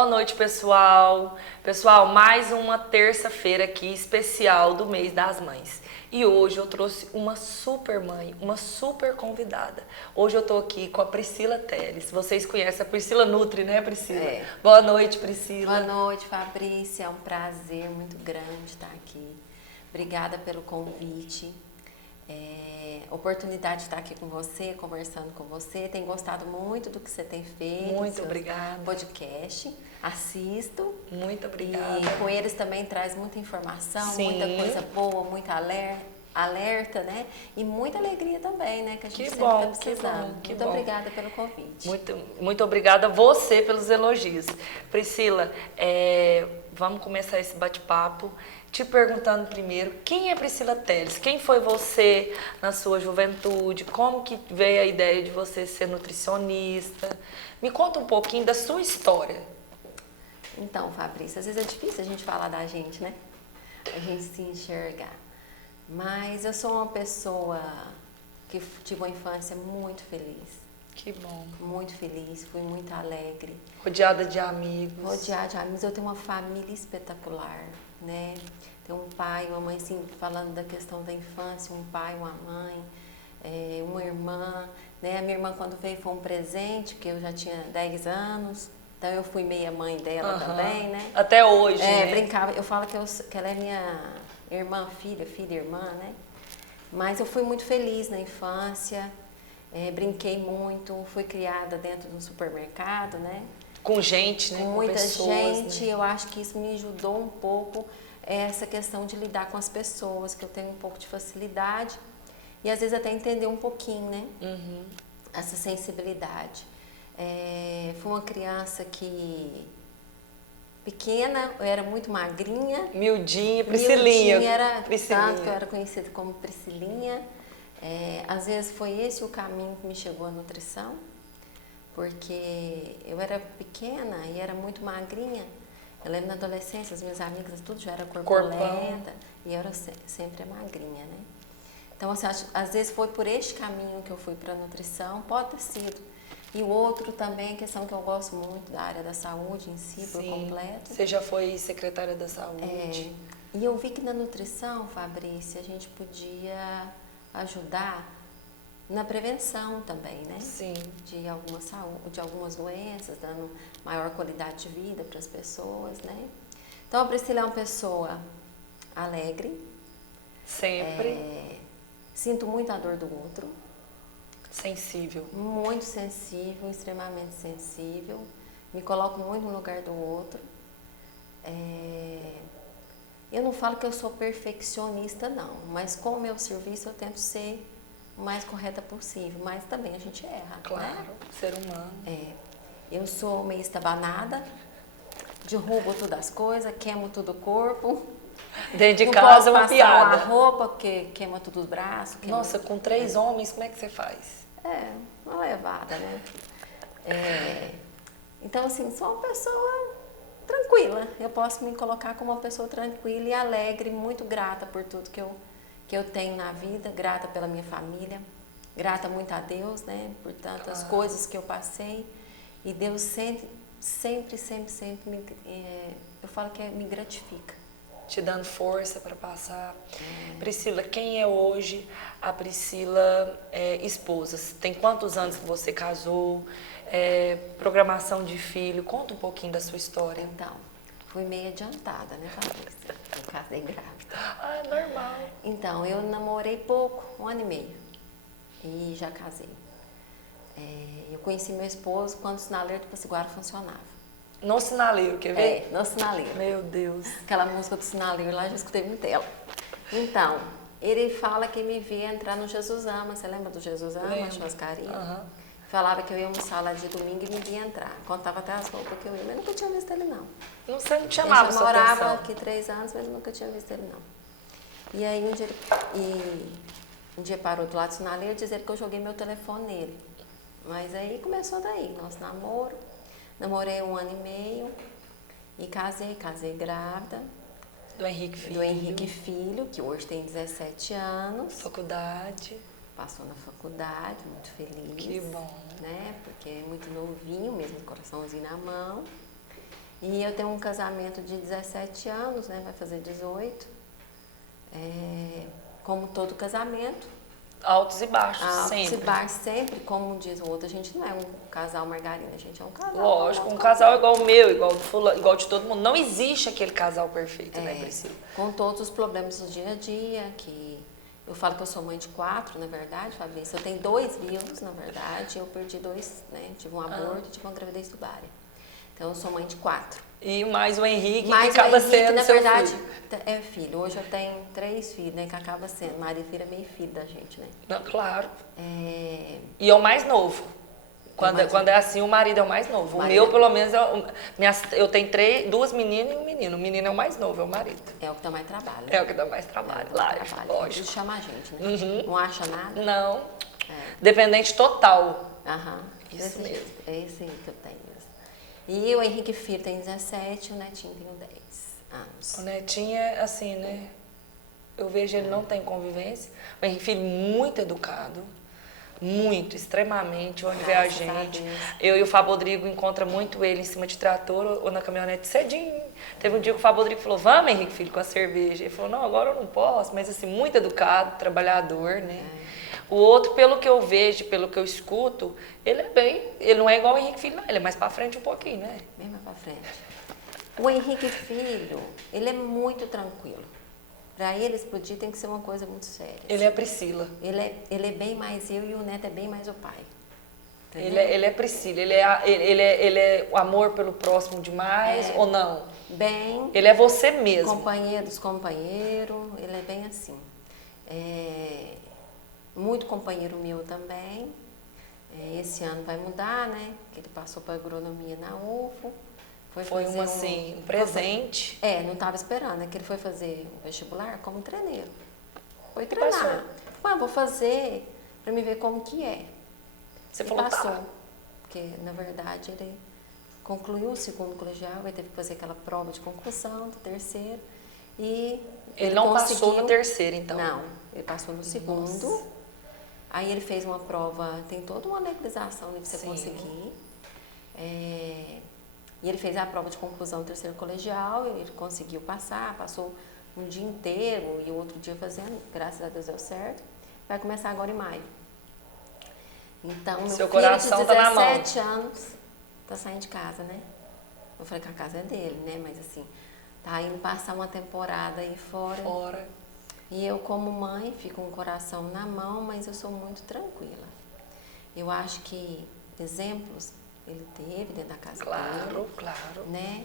Boa noite, pessoal. Pessoal, mais uma terça-feira aqui especial do mês das mães. E hoje eu trouxe uma super mãe, uma super convidada. Hoje eu tô aqui com a Priscila Teles. Vocês conhecem a Priscila Nutri, né, Priscila? É. Boa noite, Priscila. Boa noite, Fabrícia. É um prazer muito grande estar aqui. Obrigada pelo convite. Oportunidade de estar aqui com você, conversando com você. Tenho gostado muito do que você tem feito. Muito obrigada. Podcast. Assisto. Muito obrigada. E com eles também traz muita informação, Sim. muita coisa boa, muita alerta, né? E muita alegria também, né? Que a gente Que sempre bom, está precisando. que Muito bom. obrigada pelo convite. Muito obrigada a você pelos elogios. Priscila, vamos começar esse bate-papo te perguntando primeiro, quem é Priscila Teles? Quem foi você na sua juventude? Como que veio a ideia de você ser nutricionista? Me conta um pouquinho da sua história. Então, Fabrícia, às vezes é difícil a gente falar da gente, né? A gente se enxergar. Mas eu sou uma pessoa que tive uma infância muito feliz. Que bom. Muito feliz, fui muito alegre. Rodeada de amigos. Rodeada de amigos. Eu tenho uma família espetacular, né? Tenho um pai, uma mãe, assim, falando da questão da infância, um pai, uma mãe, uma irmã, né? A minha irmã, quando veio, foi um presente, porque eu já tinha 10 anos. Então eu fui meia mãe dela também, né? Até hoje, né? Brincava. Eu falo que ela é minha irmã, filha, irmã, né? Mas eu fui muito feliz na infância, brinquei muito, fui criada dentro do supermercado, né? Com gente, né? Com muita pessoas, gente. né? Eu acho que isso me ajudou um pouco, essa questão de lidar com as pessoas, que eu tenho um pouco de facilidade. E às vezes até entender um pouquinho, né? Uhum. Essa sensibilidade. Fui uma criança que... pequena, eu era muito magrinha. Miudinha, Priscilinha. Tanto que eu era conhecida como Priscilinha. Às vezes foi esse o caminho que me chegou à nutrição, porque eu era pequena e era muito magrinha. Eu lembro na adolescência, as minhas amigas tudo já era corpulenta e eu era sempre magrinha, né? Então, assim, às vezes foi por este caminho que eu fui para a nutrição, pode ter sido. E o outro também, a questão que eu gosto muito da área da saúde em si, por completo. Você já foi secretária da saúde. E eu vi que na nutrição, Fabrícia, a gente podia ajudar na prevenção também, né? Sim. De algumas doenças, dando maior qualidade de vida para as pessoas, né? Então, a Priscila é uma pessoa alegre. Sempre. Sinto muito a dor do outro. Sensível. Muito sensível, extremamente sensível. Me coloco muito no lugar do outro. Eu não falo que eu sou perfeccionista, não. Mas com o meu serviço eu tento ser o mais correta possível. Mas também a gente erra, claro, né? Ser humano. Eu sou meio estabanada. Derrubo todas as coisas, queimo todo o corpo. Dentro de não casa posso é uma passar piada. uma roupa, porque queima todos os braços. Nossa, com 3 homens, como é que você faz? Uma levada, né? Então, assim, sou uma pessoa tranquila. Eu posso me colocar como uma pessoa tranquila e alegre, muito grata por tudo que eu tenho na vida, grata pela minha família, grata muito a Deus, né? Por tantas coisas que eu passei. E Deus sempre eu falo que me gratifica. Te dando força para passar. Priscila, quem é hoje a Priscila esposa? Tem quantos anos que você casou? Programação de filho? Conta um pouquinho da sua história. Então, fui meio adiantada, né, Fabrícia? Eu casei grávida. É normal. Então, eu namorei pouco, 1 ano e meio. E já casei. Eu conheci meu esposo quando o sinaleiro do Potiguara funcionava. No sinaleiro, quer ver? No sinaleiro. Meu Deus. Aquela música do sinaleiro lá, já escutei muito ela. Então, ele fala que me via entrar no Jesus Ama. Você lembra do Jesus Ama, a churrascaria? Falava que eu ia almoçar lá de domingo e me via entrar. Contava até as roupas que eu ia, mas nunca tinha visto ele, não. Você não chamava sua atenção? Eu morava aqui 3 anos, mas nunca tinha visto ele, não. E aí, um dia parou do lado do sinaleiro dizendo que eu joguei meu telefone nele. Mas aí começou daí, nosso namoro. Namorei 1 ano e meio e casei grávida. Do Henrique Filho. Do Henrique Filho, que hoje tem 17 anos. Faculdade. Passou na faculdade, muito feliz. Que bom. Né? Porque é muito novinho, mesmo com o coraçãozinho na mão. E eu tenho um casamento de 17 anos, né? Vai fazer 18. Como todo casamento. Altos e baixos, Altos sempre. e baixos sempre, como diz o outro, a gente não é um casal margarina, a gente é um casal. Lógico, um casal igual o meu, igual do fulano, igual de todo mundo. Não existe aquele casal perfeito, né, Priscila? Com todos os problemas do dia a dia, que eu falo que eu sou mãe de 4, na verdade, Fabrício. Eu tenho 2 vivos, na verdade, eu perdi 2, né? Tive um aborto e tive uma gravidez tubária. Então eu sou mãe de 4. E mais o Henrique, Mas que acaba o Henrique, sendo na seu verdade, filho. é filho. Hoje eu tenho 3 filhos, né? Que acaba sendo. Marido e filho é meio filho da gente, né? Não, claro. É... E é o mais novo. Quando é assim, o marido é o mais novo. O meu, pelo menos, eu tenho 2 meninas e um menino. O menino é o mais novo, é o marido. É o que dá mais trabalho. É o que dá mais trabalho, lógico. Isso chama a gente, né? Não acha nada? Não. Dependente total. Aham. Isso mesmo. É esse aí que eu tenho mesmo. E o Henrique Filho tem 17, o Netinho tem 10 anos. O Netinho é assim, né? Eu vejo ele não tem convivência. O Henrique Filho muito educado. Muito, extremamente, onde vê a gente. Eu e o Fábio Rodrigo encontra muito ele em cima de trator ou na caminhonete cedinho. Teve um dia que o Fábio Rodrigo falou, vamos, Henrique Filho, com a cerveja. Ele falou, não, agora eu não posso, mas assim, muito educado, trabalhador, né? O outro, pelo que eu vejo, pelo que eu escuto, ele é bem, ele não é igual o Henrique Filho, não, ele é mais pra frente um pouquinho, né? Bem mais pra frente. O Henrique Filho, ele é muito tranquilo. Para ele explodir tem que ser uma coisa muito séria. Ele é a Priscila. Ele é bem mais eu e o Neto é bem mais o pai. Ele é Priscila. Ele é o amor pelo próximo demais ou não? Bem. Ele é você mesmo. Companheiro dos companheiros. Ele é bem assim. Muito companheiro meu também. Esse ano vai mudar, né? Que ele passou para agronomia na UFO. Foi um presente. Não estava esperando, é que ele foi fazer o vestibular como treineiro. Foi treinar. Vou fazer para me ver como que é. Você falou, passou. Tá. Porque, na verdade, ele concluiu o 2º colegial, ele teve que fazer aquela prova de conclusão do 3º. E ele não passou no 3º, então? Não, ele passou no 2º. Aí ele fez uma prova, tem toda uma legalização de você conseguir. E ele fez a prova de conclusão do 3º colegial, e ele conseguiu passar, passou um dia inteiro e o outro dia fazendo, graças a Deus deu certo. Vai começar agora em maio. Então, meu Seu filho coração de tá na mão. 17 anos tá saindo de casa, né? Eu falei que a casa é dele, né? Mas assim, tá indo passar uma temporada aí fora. E eu, como mãe, fico com o coração na mão, mas eu sou muito tranquila. Eu acho que exemplos ele teve dentro da casa dele. Claro. Né?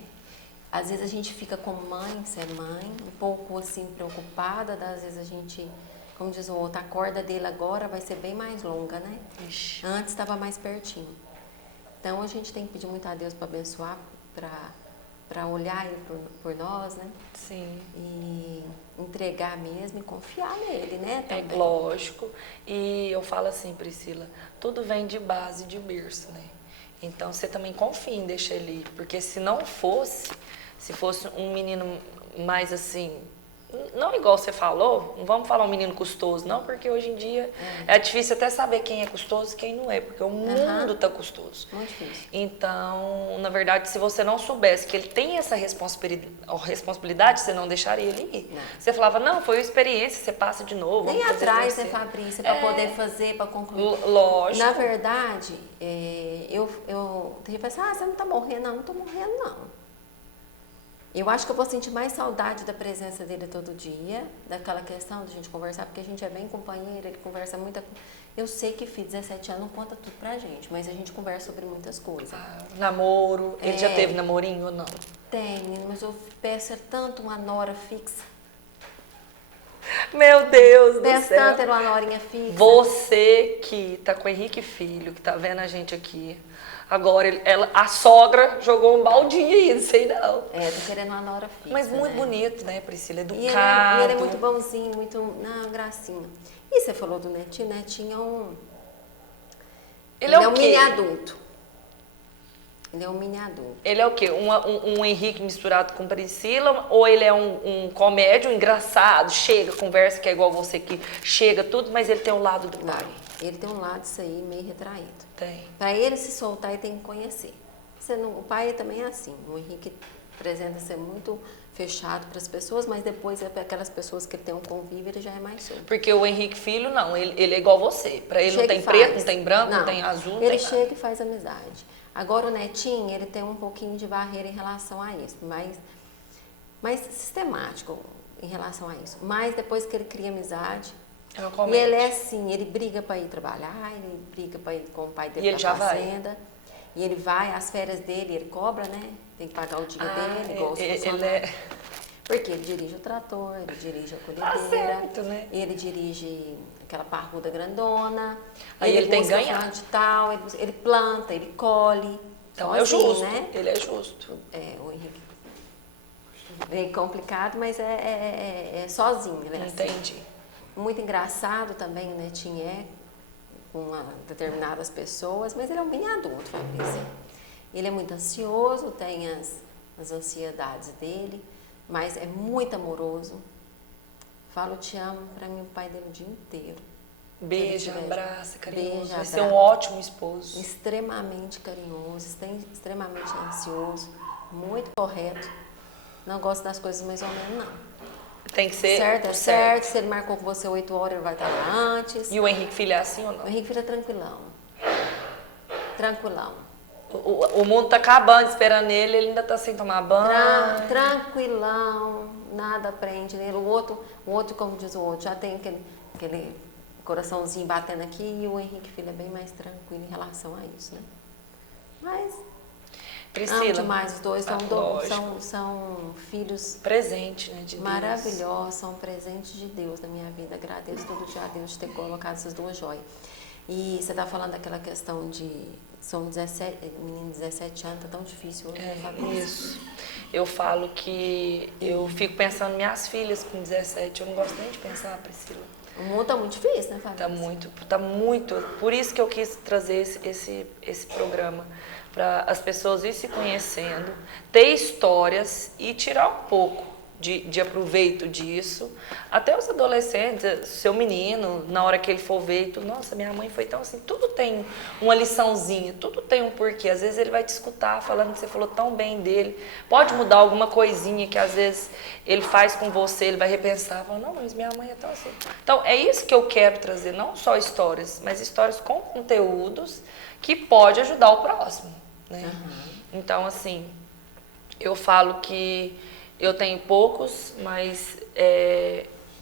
Às vezes a gente fica como mãe, ser mãe, um pouco assim preocupada, às vezes a gente, como diz o outro, a corda dele agora vai ser bem mais longa, né? Ixi. Antes estava mais pertinho. Então a gente tem que pedir muito a Deus para abençoar, para olhar ele por nós, né? Sim. E entregar mesmo e confiar nele, né? Também. É lógico. E eu falo assim, Priscila, tudo vem de base, de berço, né? Então, você também confia em deixar ele ir, porque se não fosse, se fosse um menino mais assim, não igual você falou, não vamos falar um menino custoso, não, porque hoje em dia é difícil até saber quem é custoso e quem não é, porque o mundo tá custoso. Muito difícil. Então, na verdade, se você não soubesse que ele tem essa responsabilidade, você não deixaria ele ir. Não. Você falava, não, foi uma experiência, você passa de novo. Nem atrás, né, Fabrícia, para poder fazer, para concluir. Lógico. Na verdade, eu pensei, você não tá morrendo? Não tô morrendo, não. Eu acho que eu vou sentir mais saudade da presença dele todo dia, daquela questão de a gente conversar, porque a gente é bem companheiro, ele conversa muita coisa. Eu sei que filho, 17 anos, não conta tudo pra gente, mas a gente conversa sobre muitas coisas. Namoro, ele já teve namorinho ou não? Tem, mas eu peço tanto uma nora fixa. Meu Deus do Peço céu. tanto ter uma norinha fixa. Você que tá com o Henrique Filho, que tá vendo a gente aqui, agora a sogra jogou um baldinho aí, não sei não. Tô querendo uma nora fixa. Mas muito né? bonito, né, Priscila? Educado. E ele é muito bonzinho, muito. Não, gracinha. E você falou do Netinho? Netinho é um. Ele é um mini adulto. Ele é um mini adulto. Ele é o quê? Um Henrique misturado com Priscila? Ou ele é um comédio engraçado, chega, conversa, que é igual você que chega tudo, mas ele tem um lado do pai? Não, ele tem um lado isso aí meio retraído. Tem. Para ele se soltar, ele tem que conhecer. O pai também é assim. O Henrique apresenta ser muito fechado para as pessoas, mas depois é para aquelas pessoas que ele tem um convívio, ele já é mais solto. Porque o Henrique Filho, não, ele é igual você. Para ele não tem preto, não tem branco, não tem azul, não tem nada. Ele chega e faz amizade. Agora o Netinho, ele tem um pouquinho de barreira em relação a isso, mais sistemático em relação a isso. Mas depois que ele cria amizade, e ele é assim, ele briga para ir trabalhar, ele briga para ir com o pai dele para a fazenda. E ele vai, as férias dele, ele cobra, né? Tem que pagar o dia dele, igual os funcionários. Porque ele dirige o trator, ele dirige a colhedeira, né? ele dirige aquela parruda grandona. Aí ele tem que ganhar. Tal, ele planta, ele colhe. Então é justo, né? Ele é justo. O Henrique é complicado, mas é sozinho. Ele é Entendi. Assim. Muito engraçado também o Netinho com determinadas pessoas, mas ele é um bem adulto, vamos dizer. Ele é muito ansioso, tem as ansiedades dele, mas é muito amoroso. Falo te amo para mim, o pai dele o dia inteiro. Beija, abraça, carinhoso. Vai ser um ótimo esposo. Extremamente carinhoso, extremamente ansioso, muito correto. Não gosta das coisas mais ou menos, não. Tem que ser certo. Se ele marcou com você 8 horas, ele vai estar lá antes. E o Henrique Filho é assim ou não? O Henrique Filho é tranquilão. Tranquilão. O mundo tá acabando, esperando ele ainda tá sem tomar banho. Tranquilão, nada prende nele. O outro, como diz o outro, já tem aquele coraçãozinho batendo aqui, e o Henrique Filho é bem mais tranquilo em relação a isso, né? Mas Priscila, amo demais os dois, são filhos presente, né, de maravilhosos, são presentes de Deus na minha vida. Agradeço todo dia a Deus de ter colocado essas duas joias. E você está falando daquela questão de são 17, menino de 17 anos, tá tão difícil hoje, né, Fabrício? Isso. Eu falo que eu fico pensando em minhas filhas com 17, eu não gosto nem de pensar, Priscila. O mundo tá muito difícil, né, Fabrício? Tá muito. Por isso que eu quis trazer esse programa, para as pessoas ir se conhecendo, ter histórias e tirar um pouco de aproveito disso. Até os adolescentes, seu menino, na hora que ele for ver, tudo, nossa, minha mãe foi tão assim, tudo tem uma liçãozinha, tudo tem um porquê. Às vezes ele vai te escutar falando que você falou tão bem dele, pode mudar alguma coisinha que às vezes ele faz com você, ele vai repensar, fala, não, mas minha mãe é tão assim. Então, é isso que eu quero trazer, não só histórias, mas histórias com conteúdos que pode ajudar o próximo, né? Uhum. Então, assim, eu falo que eu tenho poucos, mas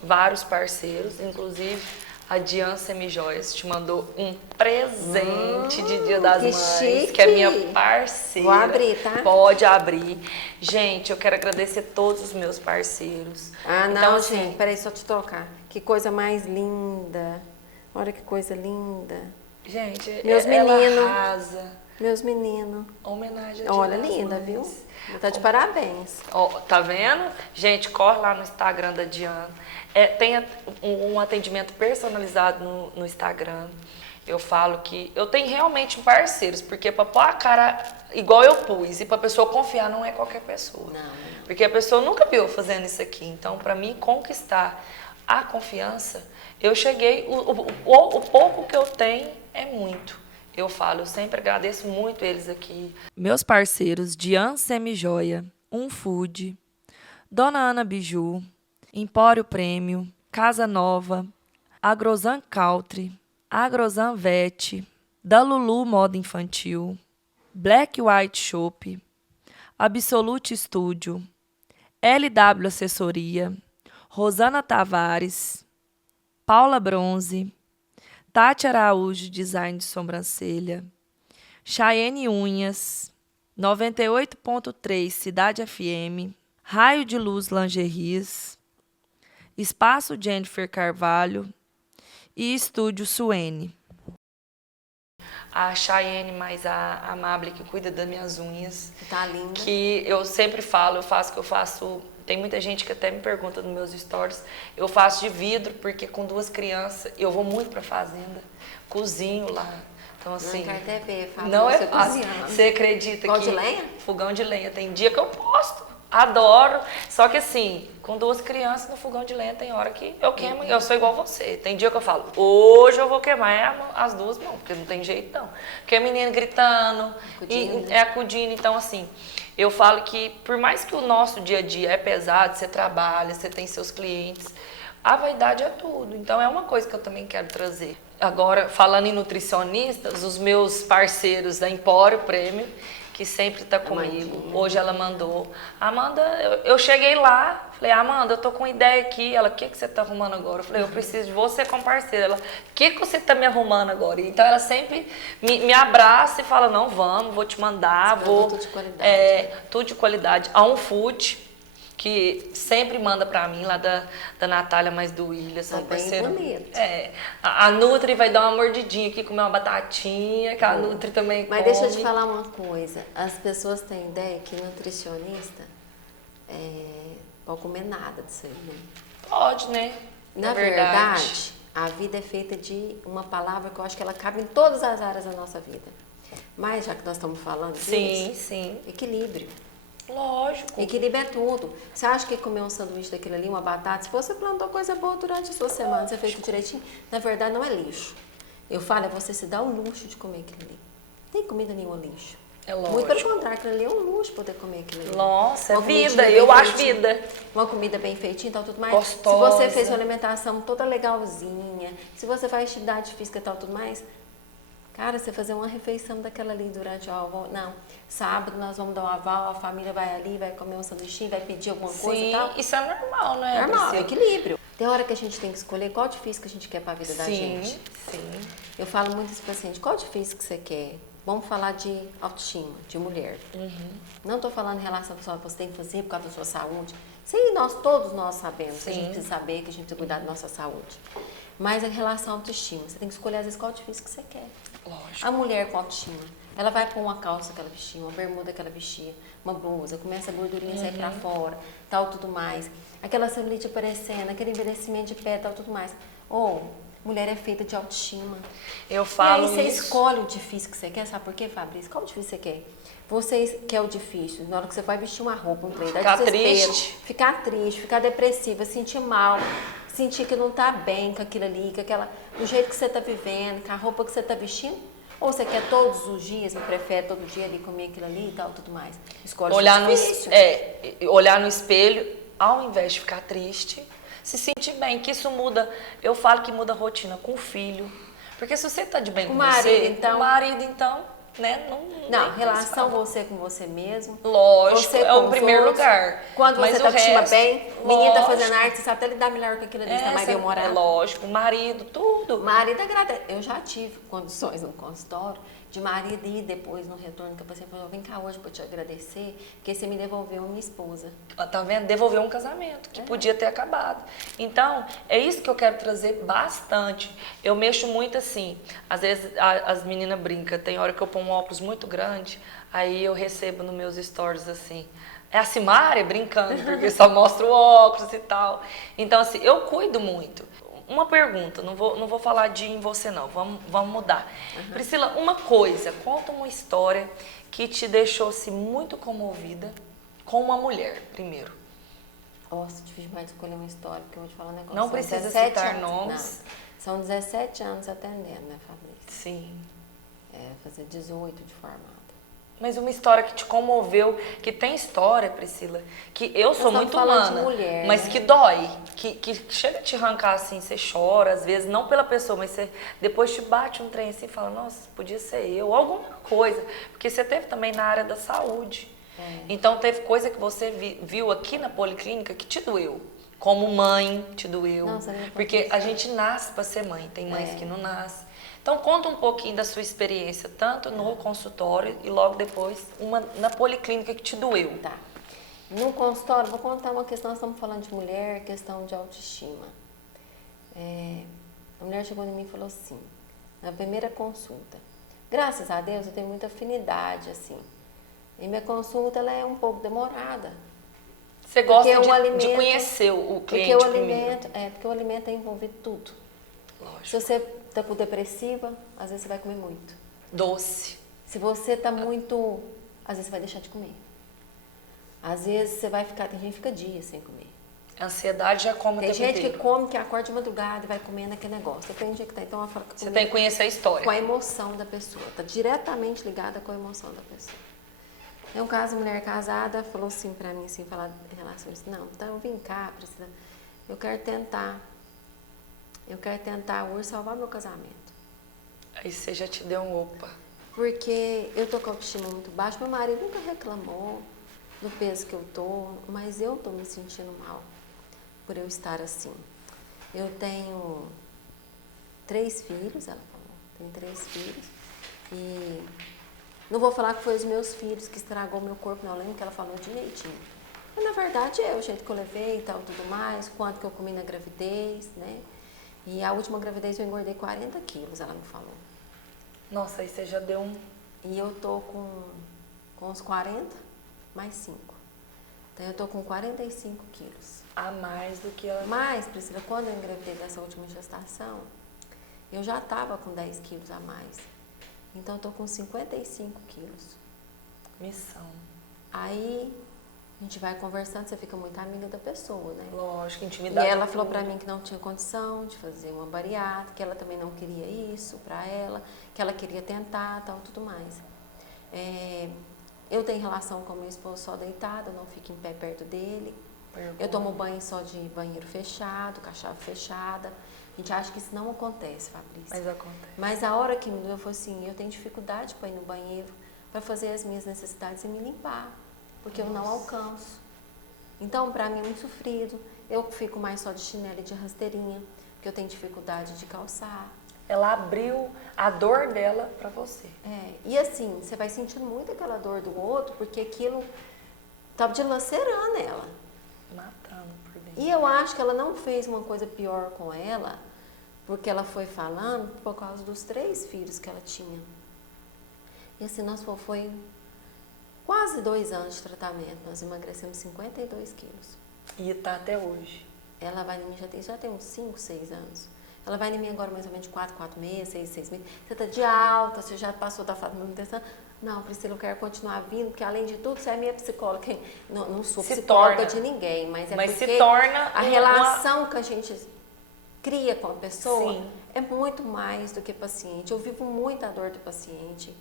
vários parceiros, inclusive a Diane Semijoias te mandou um presente de Dia das Mães, chique. Que é minha parceira. Vou abrir, tá? Pode abrir. Gente, eu quero agradecer todos os meus parceiros. Ah, não, então, gente, assim, peraí, só te trocar. Que coisa mais linda. Olha que coisa linda. Gente, meus ela meninos. arrasa. Meus meninos. Homenagem a Olha, Dia das linda, Mães. viu? Tá de parabéns. Ó, tá vendo? Gente, corre lá no Instagram da Diana. Tem um atendimento personalizado no Instagram. Eu falo que eu tenho realmente parceiros, porque para pôr a cara igual eu pus e para a pessoa confiar não é qualquer pessoa. Não. Porque a pessoa nunca viu eu fazendo isso aqui. Então, para mim, conquistar a confiança, eu cheguei. O pouco que eu tenho é muito. Eu falo, eu sempre agradeço muito eles aqui. Meus parceiros, Diane Semijoia, Food, Dona Ana Biju, Empório Prêmio, Casa Nova, Agrozan Country, Agrozan Vet, da Lulu Moda Infantil, Black White Shop, Absolute Studio, LW Assessoria, Rosana Tavares, Paula Bronze, Tati Araújo, Design de Sobrancelha, Chayenne Unhas, 98.3 Cidade FM, Raio de Luz Lingeries, Espaço Jennifer Carvalho e Estúdio Suene. A Chayenne, mais a Amable, que cuida das minhas unhas. Tá linda. Que eu sempre falo, eu faço. Tem muita gente que até me pergunta nos meus stories. Eu faço de vidro, porque com 2 crianças eu vou muito pra fazenda, cozinho lá. Então, assim. Não quero até ver, Fábio, não é você fácil. cozinhando. Você acredita Fogão que. de lenha? Fogão de lenha. Tem dia que eu posto. Adoro. Só que assim, com 2 crianças no fogão de lenha, tem hora que eu queimo. Eu sou igual você. Tem dia que eu falo, hoje eu vou queimar as 2 mãos, porque não tem jeito não. Porque a menina gritando, acudindo. Então assim, Eu falo que, por mais que o nosso dia a dia é pesado, você trabalha, você tem seus clientes, a vaidade é tudo. Então, é uma coisa que eu também quero trazer. Agora, falando em nutricionistas, os meus parceiros da Empório Prêmio, que sempre está comigo, hoje ela mandou. Amanda, eu cheguei lá, falei, Amanda, eu tô com ideia aqui. Ela, o que você tá arrumando agora? Eu falei, eu preciso de você como parceira. Ela, o que você tá me arrumando agora? Então, ela sempre me abraça e fala, não, vamos, vou te mandar, vou... Tudo de qualidade. Tudo de qualidade. A Food, que sempre manda pra mim, lá da Natália, mais do William, são parceiros. Bonito. A Nutri vai dar uma mordidinha aqui, comer uma batatinha, que a Nutri também Mas come. deixa eu te falar uma coisa, as pessoas têm ideia que nutricionista pode comer nada disso aí, né? Pode, né? Na verdade, a vida é feita de uma palavra que eu acho que ela cabe em todas as áreas da nossa vida. Mas, já que nós estamos falando disso, Sim. equilíbrio. Lógico. Equilíbrio é tudo. Você acha que comer um sanduíche daquele ali, uma batata, se você plantou coisa boa durante a sua semana, você fez tudo direitinho, na verdade não é lixo. Eu falo, é você se dar o luxo de comer aquilo ali. Não tem comida nenhuma lixo. É lógico. Muito pelo contrário, aquilo ali é um luxo poder comer aquilo ali. Nossa, é Uma vida, eu acho vida. Uma comida bem feitinha e tal, tudo mais. Gostosa. Se você fez uma alimentação toda legalzinha, se você faz atividade física e tal, tudo mais, cara, você fazer uma refeição daquela ali durante o almoço. Não, sábado nós vamos dar um aval, a família vai ali, vai comer um sanduichinho, vai pedir alguma coisa e tal. Isso é normal, não é? Normal, é equilíbrio. Tem hora que a gente tem que escolher qual difícil que a gente quer para a vida da gente. Sim. Eu falo muito isso para paciente, qual difícil que você quer? Vamos falar de autoestima, de mulher. Não estou falando em relação a pessoa que você tem que fazer por causa da sua saúde. Sim, todos nós sabemos que a gente precisa saber, que a gente precisa cuidar da nossa saúde. Mas em relação à autoestima, você tem que escolher às vezes qual difícil que você quer. Lógico. A mulher com autoestima, ela vai pôr uma calça que ela vestia, uma bermuda que ela vestia, uma blusa, começa a gordurinha sair pra fora, tal, tudo mais. Aquela celulite aparecendo, aquele envelhecimento de pele, tal, tudo mais. Mulher é feita de autoestima. Eu falo E aí você isso. escolhe o difícil que você quer, sabe por quê, Fabrício? Qual difícil você quer? Você quer o difícil, na hora que você vai vestir uma roupa, um trem, dá Ficar desespero, triste. ficar triste, ficar depressiva, sentir mal, sentir que não tá bem com aquilo ali, do jeito que você tá vivendo, com a roupa que você tá vestindo. Ou você quer todos os dias, me prefere todo dia ali comer aquilo ali e tal, tudo mais. Escolhe Olhar o no, difícil. olhar no espelho, ao invés de ficar triste, se sentir bem, que isso muda. Eu falo que muda a rotina com o filho. Porque se você tá de bem com você, o marido, então, né? Não, relação você com você mesmo. Lógico, você é com o os primeiro outros. lugar. Quando Mas você o tá estima resto, bem, menina tá lógico. fazendo arte, você sabe até lidar melhor com aquilo ali, você tá mais bem-humorado. É lógico, o marido, tudo. Marido agrada. Eu já tive condições no consultório de marido ir depois no retorno que a paciente falou, vem cá hoje para te agradecer, porque você me devolveu minha esposa. Tá vendo? Devolveu um casamento que podia ter acabado. Então, é isso que eu quero trazer bastante. Eu mexo muito assim. Às vezes as meninas brincam, tem hora que eu ponho um óculos muito grande, aí eu recebo nos meus stories assim. É a Simária brincando, porque só mostra o óculos e tal. Então, assim, eu cuido muito. Uma pergunta, não vou falar em você não, vamos mudar. Priscila, uma coisa, conta uma história que te deixou-se muito comovida com uma mulher, primeiro. Nossa, difícil mais escolher uma história, porque eu vou te falar um negócio. Não São precisa 17 citar anos, nomes. não. São 17 anos atendendo, né, Fabrício? Sim. Fazer 18 de formada. Mas uma história que te comoveu, que tem história, Priscila, que eu sou muito humana, de mulher, mas né? que dói, que chega a te arrancar assim, você chora, às vezes, não pela pessoa, mas você depois te bate um trem assim e fala, nossa, podia ser eu, alguma coisa, porque você teve também na área da saúde. Então teve coisa que você viu aqui na policlínica que te doeu. Como mãe, te doeu. Não, você não porque a gente nasce para ser mãe, tem mães que não nascem. Então, conta um pouquinho da sua experiência, tanto no consultório e logo depois, uma na policlínica que te doeu. Tá. No consultório, vou contar uma questão, nós estamos falando de mulher, questão de autoestima. A mulher chegou em mim e falou assim, na primeira consulta, graças a Deus eu tenho muita afinidade, assim, e minha consulta ela é um pouco demorada. Você gosta Porque de conhecer o cliente porque primeiro. porque o alimento é envolvido tudo. Lógico. Se você está depressiva, às vezes você vai comer muito. Doce. Se você está muito, às vezes você vai deixar de comer. Às vezes você vai ficar, tem gente que fica dias sem comer. A ansiedade já come o Tem tempo gente inteiro. que come, que acorda de madrugada e vai comendo aquele negócio. Depende de que tá. Então ela fala que Você tem que conhecer a história. com a emoção da pessoa. Está diretamente ligada com a emoção da pessoa. É um caso, mulher casada falou assim pra mim, assim, falar em relação a isso. Não, então vem cá, Priscila, eu quero tentar hoje salvar meu casamento. Aí você já te deu um opa. Porque eu tô com a autoestima muito baixa, meu marido nunca reclamou do peso que eu tô, mas eu tô me sentindo mal por eu estar assim. Eu tenho 3 filhos, ela falou, tenho 3 filhos, e não vou falar que foi os meus filhos que estragou meu corpo, não, eu lembro que ela falou direitinho. Mas na verdade é o jeito que eu levei e tal, tudo mais, quanto que eu comi na gravidez, né? E a última gravidez eu engordei 40 quilos, ela me falou. Nossa, aí você já deu um... E eu tô com uns 40, mais 5. Então eu tô com 45 quilos. A mais do que ela... Mas, Priscila, quando eu engravidei dessa última gestação, eu já tava com 10 quilos a mais. Então eu tô com 55 quilos. Missão. Aí a gente vai conversando, você fica muito amiga da pessoa, né? Lógico, E intimidade. ela falou pra mim que não tinha condição de fazer uma bariátrica, que ela também não queria isso pra ela, que ela queria tentar, tal, tudo mais. Eu tenho relação com meu esposo só deitada, eu não fico em pé perto dele. Eu tomo banho só de banheiro fechado, com a chave fechada. A gente acha que isso não acontece, Fabrício. Mas acontece. Mas a hora que me doeu, eu falei assim, eu tenho dificuldade para ir no banheiro, para fazer as minhas necessidades e me limpar, porque eu não alcanço. Então, para mim é muito sofrido. Eu fico mais só de chinelo e de rasteirinha, porque eu tenho dificuldade de calçar. Ela abriu a dor dela pra você. E assim, você vai sentindo muito aquela dor do outro, porque aquilo tá dilacerando ela. Matando por dentro. E eu acho que ela não fez uma coisa pior com ela, porque ela foi falando por causa dos 3 filhos que ela tinha. E assim, foi quase 2 anos de tratamento, nós emagrecemos 52 quilos. E tá até hoje. Ela vai em mim, já tem uns 5, 6 anos. Ela vai em mim agora mais ou menos de 4 meses, 6 meses. Você tá de alta, você já passou da fase de manutenção. Não, Priscila, eu quero continuar vindo, porque além de tudo, você é minha psicóloga. Não sou psicóloga de ninguém, mas porque se torna a relação que a gente cria com a pessoa Sim. é muito mais do que paciente. Eu vivo muito a dor do paciente.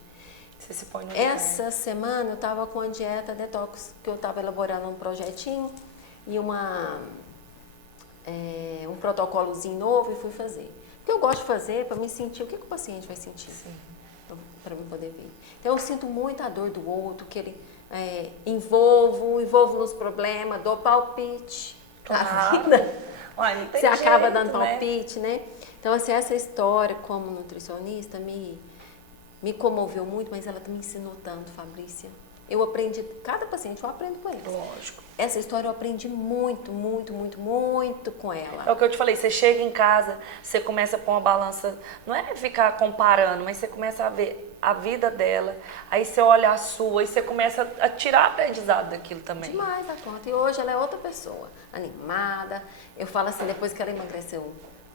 Você se põe no Essa semana eu estava com a dieta detox, que eu estava elaborando um projetinho e um protocolozinho novo e fui fazer. Porque eu gosto de fazer para me sentir o que o paciente vai sentir. Para eu poder ver. Então eu sinto muito a dor do outro, que ele envolvo nos problemas, dou palpite. Claro. A vida. Uai, não tem Você acaba jeito, dando né? palpite, né? Então, assim, essa história como nutricionista me comoveu muito, mas ela me ensinou tanto, Fabrícia. Eu aprendi, cada paciente eu aprendo com eles. Lógico. Essa história eu aprendi muito com ela. É o que eu te falei, você chega em casa, você começa a pôr uma balança, não é ficar comparando, mas você começa a ver a vida dela, aí você olha a sua, aí você começa a tirar aprendizado daquilo também. Demais da conta. E hoje ela é outra pessoa, animada. Eu falo assim, depois que ela emagreceu,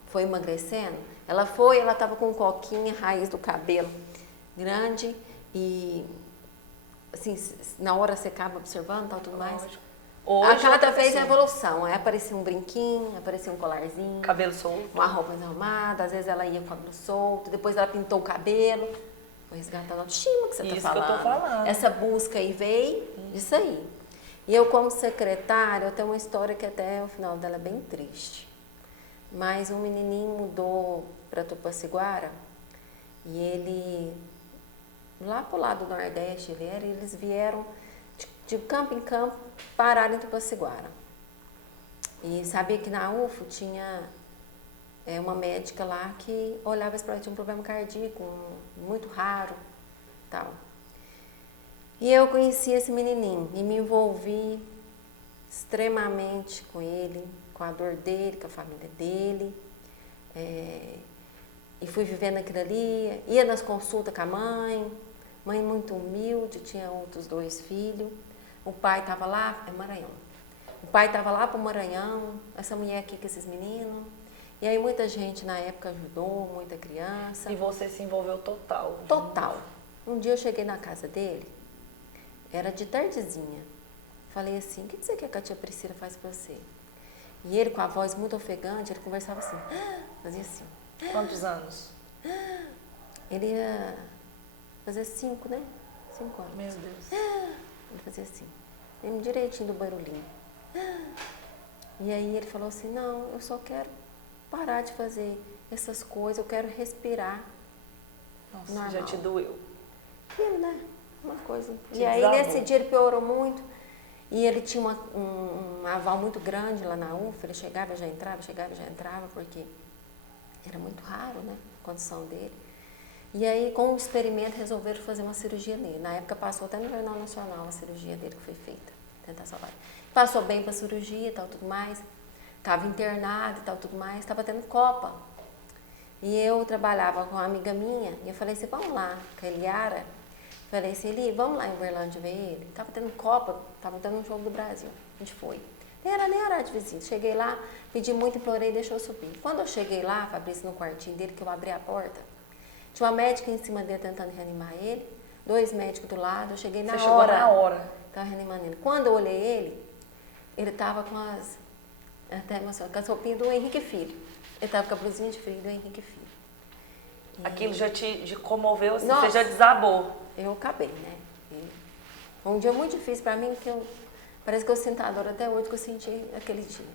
foi emagrecendo, ela estava com coquinha, raiz do cabelo grande e assim, na hora você acaba observando, tal, tudo mais. Lógico. Hoje, a cada vez é evolução. Aí aparecia um brinquinho, aparecia um colarzinho. Cabelo solto. Uma roupa desarrumada, às vezes ela ia com o cabelo solto, depois ela pintou o cabelo. Foi resgatando a autoestima que você está falando. Isso que eu tô falando. Essa busca aí veio disso aí. E eu, como secretária, eu tenho uma história que até o final dela é bem triste. Mas um menininho mudou para Tupaciguara e ele, lá pro lado do Nordeste, eles vieram de campo em campo, pararam em Tupaciguara. E sabia que na UFO tinha uma médica lá que olhava para ele, tinha um problema cardíaco, muito raro, tal. E eu conheci esse menininho e me envolvi extremamente com ele, com a dor dele, com a família dele. E fui vivendo aquilo ali, ia nas consultas com a mãe muito humilde, tinha outros 2 filhos. O pai estava lá, Maranhão. O pai estava lá para o Maranhão, essa mulher aqui com esses meninos. E aí muita gente na época ajudou, muita criança. E você se envolveu total. Total. Um dia eu cheguei na casa dele, era de tardezinha. Falei assim, o que você quer que a tia Priscila faz para você? E ele, com a voz muito ofegante, ele conversava assim, fazia assim. Quantos anos? Ele ia fazer 5, né? 5 anos. Meu Deus. Ele fazia assim, lembro direitinho do barulhinho. E aí ele falou assim, não, eu só quero parar de fazer essas coisas, eu quero respirar. Nossa, normal. já te doeu. Aquilo, né? Uma coisa. Te E aí desabou. nesse dia ele piorou muito. E ele tinha um aval muito grande lá na UFA, ele chegava e já entrava, porque era muito raro, né, a condição dele. E aí, com o experimento, resolveram fazer uma cirurgia nele. Na época passou até no Jornal Nacional a cirurgia dele que foi feita, tentar salvar ele. Passou bem para a cirurgia e tal, tudo mais. Estava internado e tal, tudo mais. Estava tendo Copa. E eu trabalhava com uma amiga minha, e eu falei assim, vamos lá, com a Eliara. Falei assim, Eli, vamos lá em Uberlândia ver ele. Tava tendo Copa, tava tendo um jogo do Brasil. A gente foi. Nem era de visita. Cheguei lá, pedi muito, implorei, deixou eu subir. Quando eu cheguei lá, Fabrício, no quartinho dele, que eu abri a porta, tinha uma médica em cima dele tentando reanimar ele, 2 médicos do lado, eu cheguei na hora. Você chegou na hora. Tava reanimando ele. Quando eu olhei ele tava com até emocionado, com as roupinhas do Henrique Filho. Ele tava com a blusinha de frio do Henrique Filho. Aquilo já te comoveu, assim, Nossa. você já desabou. Eu acabei, né? E foi um dia muito difícil para mim, que parece que eu sinto a dor até hoje que eu senti aquele dia.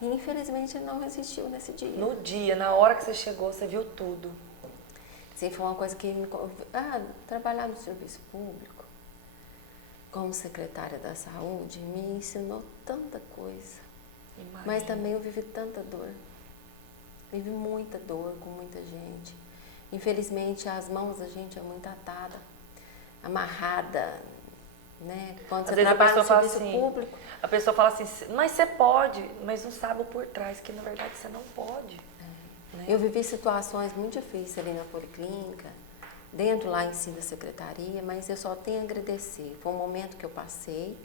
E infelizmente ele não resistiu nesse dia. No dia, na hora que você chegou, você viu tudo. Sim, foi uma coisa que trabalhar no serviço público como secretária da saúde me ensinou tanta coisa. Imagina. Mas também eu vivi tanta dor. Vivi muita dor com muita gente. Infelizmente, as mãos da gente é muito atada, amarrada, né? Quando Às você vezes a trabalha pessoa no fala serviço assim, público. a pessoa fala assim, mas você pode, mas não sabe o por trás, que na verdade você não pode. Né? Eu vivi situações muito difíceis ali na policlínica, dentro lá em si da secretaria, mas eu só tenho a agradecer. Foi um momento que eu passei,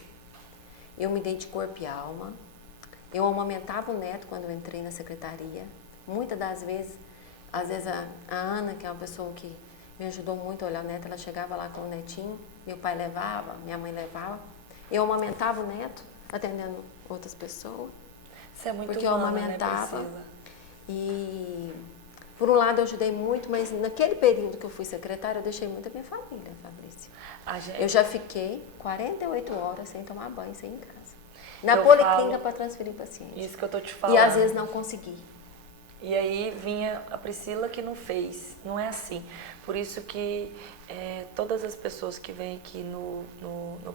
eu me dei de corpo e alma, eu amamentava o neto quando eu entrei na secretaria. Muitas das vezes, às vezes a Ana, que é uma pessoa que me ajudou muito a olhar o neto, ela chegava lá com o netinho, meu pai levava, minha mãe levava, eu amamentava o neto, atendendo outras pessoas. Você é muito porque eu humana, amamentava. né, Priscila? E, por um lado, eu ajudei muito, mas naquele período que eu fui secretária, eu deixei muito a minha família, Fabrício. Eu já fiquei 48 horas sem tomar banho, sem ir em casa. Na policlínica para transferir o paciente. Isso que eu tô te falando. E às vezes não consegui. E aí vinha a Priscila que não fez. Não é assim. Por isso que todas as pessoas que vêm aqui no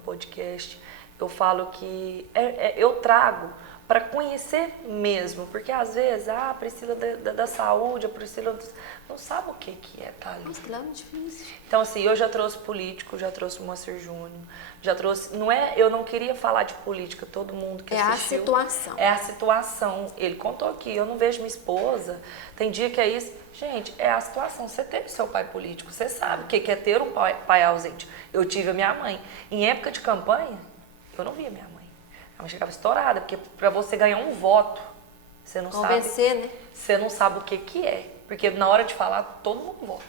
podcast, eu falo que eu trago para conhecer mesmo, porque às vezes a Priscila da saúde, a Priscila não sabe o que é estar ali. Nossa, que lá é muito difícil. Então assim, eu já trouxe político, já trouxe o Moacir Júnior, já trouxe, eu não queria falar de política, todo mundo que assistiu. É a situação. É a situação. Ele contou aqui, eu não vejo minha esposa, tem dia que é isso. Gente, é a situação. Você teve seu pai político, você sabe o que é ter um pai ausente. Eu tive a minha mãe. Em época de campanha, eu não via minha mãe. A mãe chegava estourada, porque para você ganhar um voto, você não Convencer, sabe. Né? Você não sabe o que é. Porque na hora de falar, todo mundo vota.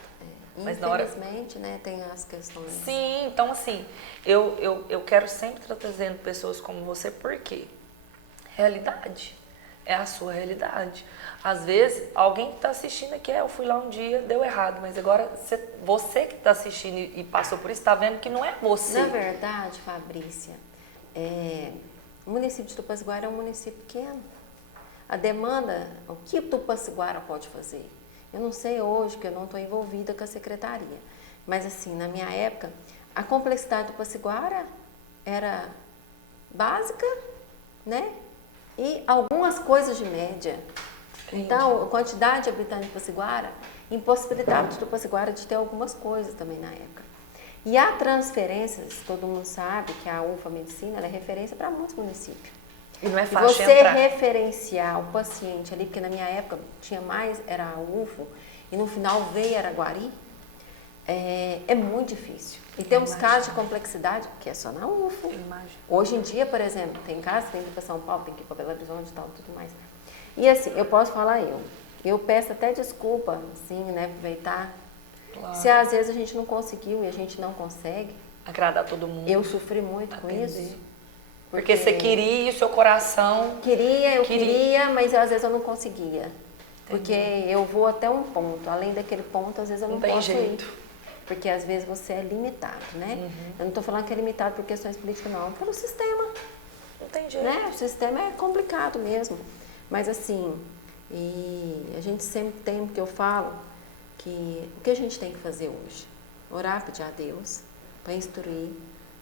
Mas infelizmente, né, tem as questões. Sim, então assim, eu quero sempre estar trazendo pessoas como você, porque realidade é a sua realidade. Às vezes, alguém que está assistindo aqui, eu fui lá um dia, deu errado, mas agora você que está assistindo e passou por isso, está vendo que não é você. Na verdade, Fabrícia, o município de Tupaciguara é um município pequeno. A demanda, o que Tupaciguara pode fazer? Eu não sei hoje, porque eu não estou envolvida com a secretaria. Mas assim, na minha época, a complexidade do Tupaciguara era básica, né? E algumas coisas de média. Entendi. Então, a quantidade de habitantes de Tupaciguara impossibilitava de Tupaciguara de ter algumas coisas também na época. E a transferência, todo mundo sabe que a UFA Medicina ela é referência para muitos municípios. E não é fácil você entrar. Referenciar o paciente ali, porque na minha época tinha mais, era a UFO, e no final veio Araguari, é muito difícil. E tem uns casos de complexidade que é só na UFO. Hoje em dia, por exemplo, tem casos que tem que ir para São Paulo, tem que ir para Belo Horizonte e tal, tudo mais. E assim, eu posso falar eu peço até desculpa, assim, né, aproveitar. Claro. Se às vezes a gente não conseguiu e a gente não consegue. Agradar todo mundo. Eu sofri muito com isso. Porque você queria e o seu coração... Eu queria, mas às vezes eu não conseguia. Entendi. Porque eu vou até um ponto. Além daquele ponto, às vezes eu não posso ir. porque às vezes você é limitado, né? Eu não estou falando que é limitado por questões políticas, não, pelo sistema. Não tem jeito. Né? O sistema é complicado mesmo. Mas assim, e a gente sempre tem, porque eu falo, que o que a gente tem que fazer hoje? Orar, pedir a Deus, para instruir,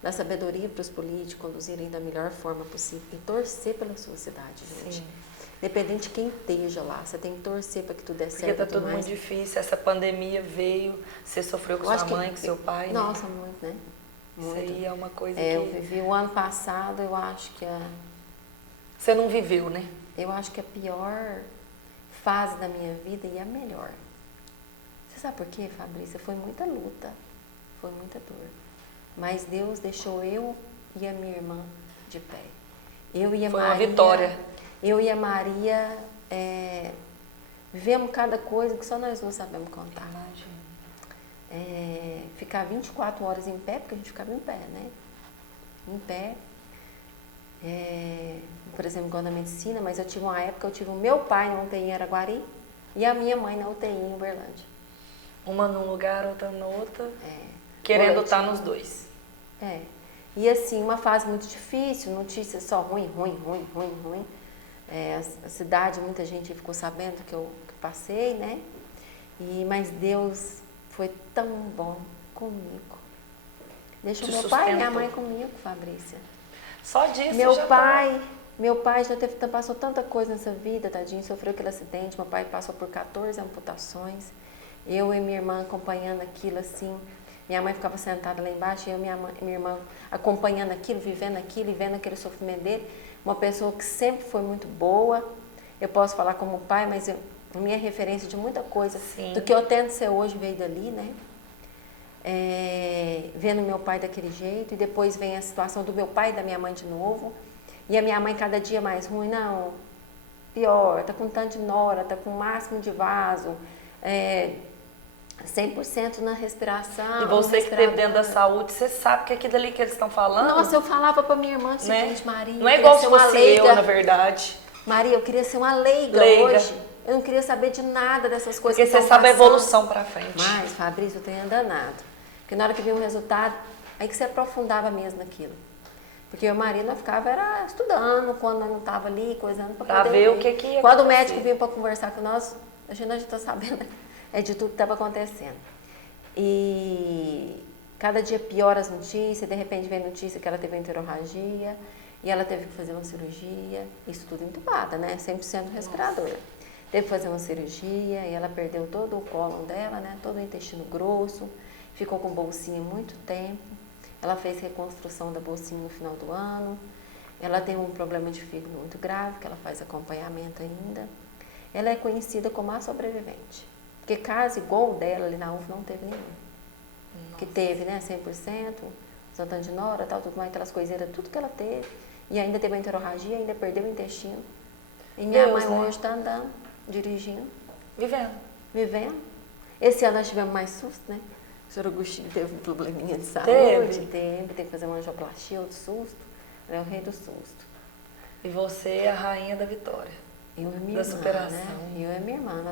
dar sabedoria para os políticos, conduzirem da melhor forma possível e torcer pela sua cidade, gente. Sim. Independente de quem esteja lá, você tem que torcer para que tudo dê certo. Porque tá tudo muito difícil, essa pandemia veio, você sofreu com sua mãe, com seu pai, Nossa, né? muito, né? Isso aí é uma coisa Eu que... vivi o ano passado, eu acho que Você não viveu, né? eu acho que a pior fase da minha vida e a melhor. Você sabe por quê, Fabrícia? Foi muita luta, foi muita dor. Mas Deus deixou eu e a minha irmã de pé. Eu e a Foi Maria, uma vitória. Eu e a Maria vivemos cada coisa que só nós não sabemos contar. Imagina. Ficar 24 horas em pé, porque a gente ficava em pé, né? Em pé. Por exemplo, igual na medicina, mas eu tive uma época, eu tive o meu pai na UTI em Araguari e a minha mãe na UTI em Uberlândia. Uma num lugar, outra no outro. Querendo estar nos dois. E assim, uma fase muito difícil, notícias só ruim. A cidade, muita gente ficou sabendo que eu passei, né? Mas Deus foi tão bom comigo. Deixou meu pai e minha mãe comigo, Fabrícia. Só disso Meu pai já passou tanta coisa nessa vida, tadinho, sofreu aquele acidente. Meu pai passou por 14 amputações. Eu e minha irmã acompanhando aquilo assim. Minha mãe ficava sentada lá embaixo e eu e minha irmã acompanhando aquilo, vivendo aquilo e vendo aquele sofrimento dele. Uma pessoa que sempre foi muito boa. Eu posso falar como pai, mas a minha referência de muita coisa, Sim. do que eu tento ser hoje, veio dali, né? Vendo meu pai daquele jeito, e depois vem a situação do meu pai e da minha mãe de novo, e a minha mãe cada dia mais ruim, não, pior, tá com tanto de nora, tá com o máximo de vaso, 100% na respiração. E você que esteve dentro da saúde, você sabe que aquilo ali que eles estão falando... Nossa, eu falava pra minha irmã, gente, Maria... Não é igual se fosse eu, na verdade. Maria, eu queria ser uma leiga hoje. Eu não queria saber de nada dessas coisas. Porque você sabe a evolução pra frente. Mas, Fabrício, eu tenho danado. Porque na hora que vinha um resultado, aí que você aprofundava mesmo naquilo. Porque eu e o marido, nós ficava estudando, quando nós não estava ali, coisando, para poder ver o que ia Quando acontecer. o médico vinha para conversar com nós, a gente já está sabendo de tudo que estava acontecendo. E cada dia piora as notícias, de repente vem notícia que ela teve uma enterorragia, e ela teve que fazer uma cirurgia, isso tudo entubada, né? 100% respiradora. Teve que fazer uma cirurgia, e ela perdeu todo o cólon dela, né? Todo o intestino grosso, ficou com bolsinha muito tempo. Ela fez reconstrução da bolsinha no final do ano. Ela tem um problema de fígado muito grave, que ela faz acompanhamento ainda. Ela é conhecida como a sobrevivente. Porque caso igual o dela ali na UF não teve nenhum. Que teve, né, 100%, Santana de Nora, tal, tudo mais, aquelas coiseiras, tudo que ela teve. E ainda teve uma enterorragia, ainda perdeu o intestino. E minha mãe hoje está andando, dirigindo. Vivendo. Esse ano nós tivemos mais susto, né? O senhor Agostinho teve um probleminha de saúde. Teve que fazer uma angioplastia, outro susto. Ele é o rei do susto. E você é a rainha da vitória. Eu e minha da irmã, superação. Né? Eu e minha irmã.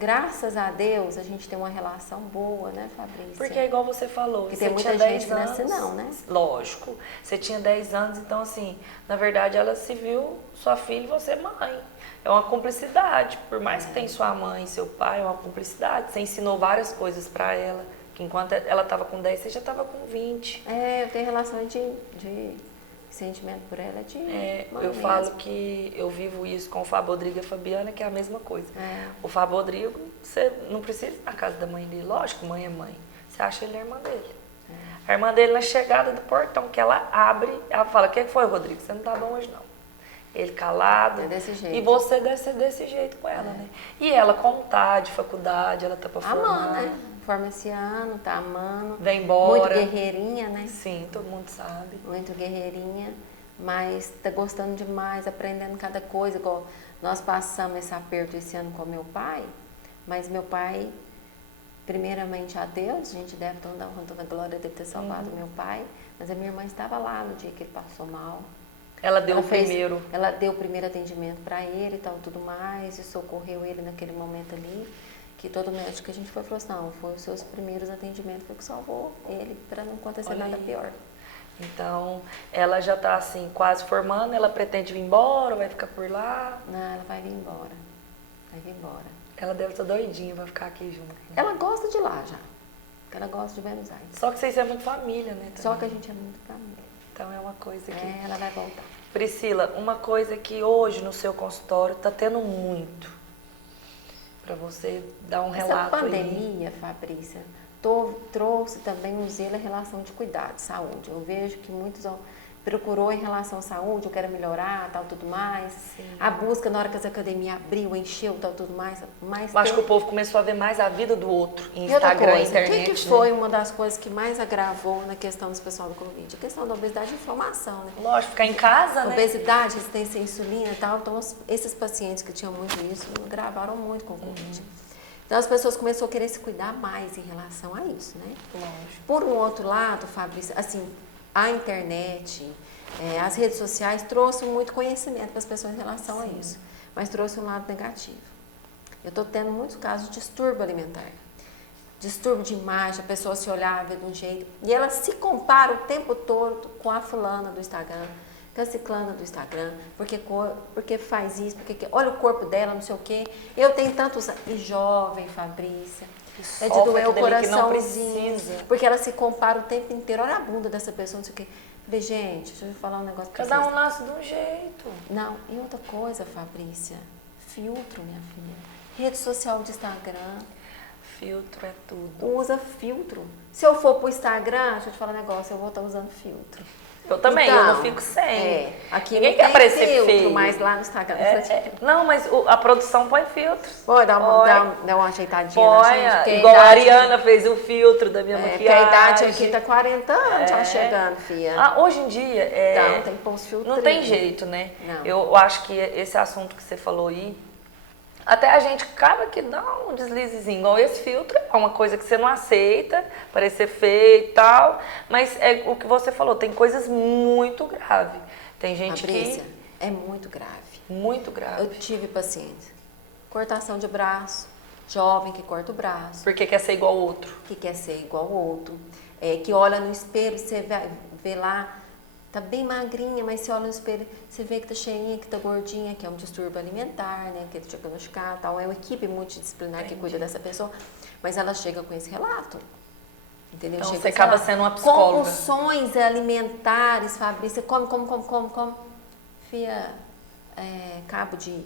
Graças a Deus, a gente tem uma relação boa, né, Fabrícia? Porque é igual você falou. Porque você tem muita tinha gente 10 anos, que não é assim não, né? Lógico. Você tinha 10 anos, então assim, na verdade ela se viu sua filha e você mãe. É uma cumplicidade. Por mais que tenha sua mãe e seu pai, é uma cumplicidade. Você ensinou várias coisas para ela. Que enquanto ela estava com 10, você já estava com 20. Eu tenho relação de sentimento por ela de eu falo que eu vivo isso com o Fábio Rodrigo e a Fabiana, que é a mesma coisa. O Fábio Rodrigo, você não precisa ir na casa da mãe dele. Lógico, mãe é mãe. Você acha ele a irmã dele. A irmã dele, na chegada do portão, que ela abre, ela fala: o que foi, Rodrigo? Você não tá bom hoje, não. Ele calado. É desse jeito. E você deve ser desse jeito com ela, né? E ela, como tá de faculdade, ela tá pra formar. Né? Forma esse ano, tá amando. Vem embora. Muito guerreirinha, né? Sim, todo mundo sabe. Muito guerreirinha, mas tá gostando demais, aprendendo cada coisa. Igual nós passamos esse aperto esse ano com meu pai, mas meu pai, primeiramente a Deus, a gente deve estar dando toda a glória de ter salvado meu pai, mas a minha irmã estava lá no dia que ele passou mal. Ela deu Ela deu o primeiro atendimento para ele e tal, tudo mais, e socorreu ele naquele momento ali. que todo médico que a gente foi falou assim, não, foi os seus primeiros atendimentos foi o que salvou ele, para não acontecer Olha nada aí. pior. Então, ela já está assim, quase formando, ela pretende vir embora, vai ficar por lá? Não, ela vai vir embora. Vai vir embora. Ela deve estar doidinha, vai ficar aqui junto. Né? Ela gosta de lá já. Ela gosta de Buenos Aires. Só que vocês é muito família, né? Também. Só que a gente é muito família. Então é uma coisa que... É, ela vai voltar. Priscila, uma coisa que hoje no seu consultório está tendo muito, para você dar um relato aí. Essa pandemia, Fabrícia, trouxe também um zelo em relação de cuidado, saúde. Eu vejo que muitos procurou em relação à saúde, eu quero melhorar, tal, tudo mais. Sim. A busca na hora que as academias abriu, encheu, tal, tudo mais. Eu acho que o povo começou a ver mais a vida do outro em e outra Instagram, coisa, internet. O que foi uma das coisas que mais agravou na questão dos pessoal do Covid? A questão da obesidade e inflamação, né? Lógico, ficar em casa, né? Obesidade, resistência à insulina e tal. Então, esses pacientes que tinham muito isso agravaram muito com o Covid. Então, as pessoas começaram a querer se cuidar mais em relação a isso, né? Lógico. Por um outro lado, Fabrício, assim, a internet, as redes sociais trouxe muito conhecimento para as pessoas em relação a isso, mas trouxe um lado negativo. Eu estou tendo muitos casos de distúrbio alimentar, distúrbio de imagem, a pessoa se olhava de um jeito, e ela se compara o tempo todo com a fulana do Instagram, com a ciclana do Instagram, porque faz isso, porque olha o corpo dela, não sei o quê. Eu tenho tantos... E jovem, Fabrícia, é de doer o coraçãozinho, porque ela se compara o tempo inteiro. Olha a bunda dessa pessoa, não sei o quê. Falei, gente, deixa eu falar um negócio pra vocês. Cada um nasce de um jeito. Não, e outra coisa, Fabrícia, filtro, minha filha. Rede social de Instagram. Filtro é tudo. Usa filtro. Se eu for pro Instagram, deixa eu te falar um negócio, eu vou estar usando filtro. Eu também, então, eu não fico sem. Aqui ninguém não quer aparecer filtro, feio. mas lá no Instagram... Não, mas a produção põe filtros. Pode dar uma ajeitadinha põe, na gente. igual a Ariana fez o filtro da minha maquiagem. Porque a idade aqui tá 40 anos, tá chegando, filha. Hoje em dia... Então, tem que pôr os filtros. Não tem jeito, né? Não. Eu acho que esse assunto que você falou aí, até a gente acaba que dá um deslizezinho, igual esse filtro, é uma coisa que você não aceita, parecer feio e tal, mas é o que você falou, tem coisas muito graves. Tem gente Fabrícia, é muito grave. Muito grave. Eu tive paciente, cortação de braço, jovem que corta o braço. Porque quer ser igual ao outro. Que quer ser igual ao outro, que olha no espelho, você vê lá, tá bem magrinha, mas você olha no espelho, você vê que tá cheinha, que tá gordinha, que é um distúrbio alimentar, né, que é diagnosticado, tal. É uma equipe multidisciplinar que cuida dessa pessoa, mas ela chega com esse relato, entendeu? Então chega você acaba sendo uma psicóloga. Compulsões alimentares, Fabrícia, come. Fia, cabo de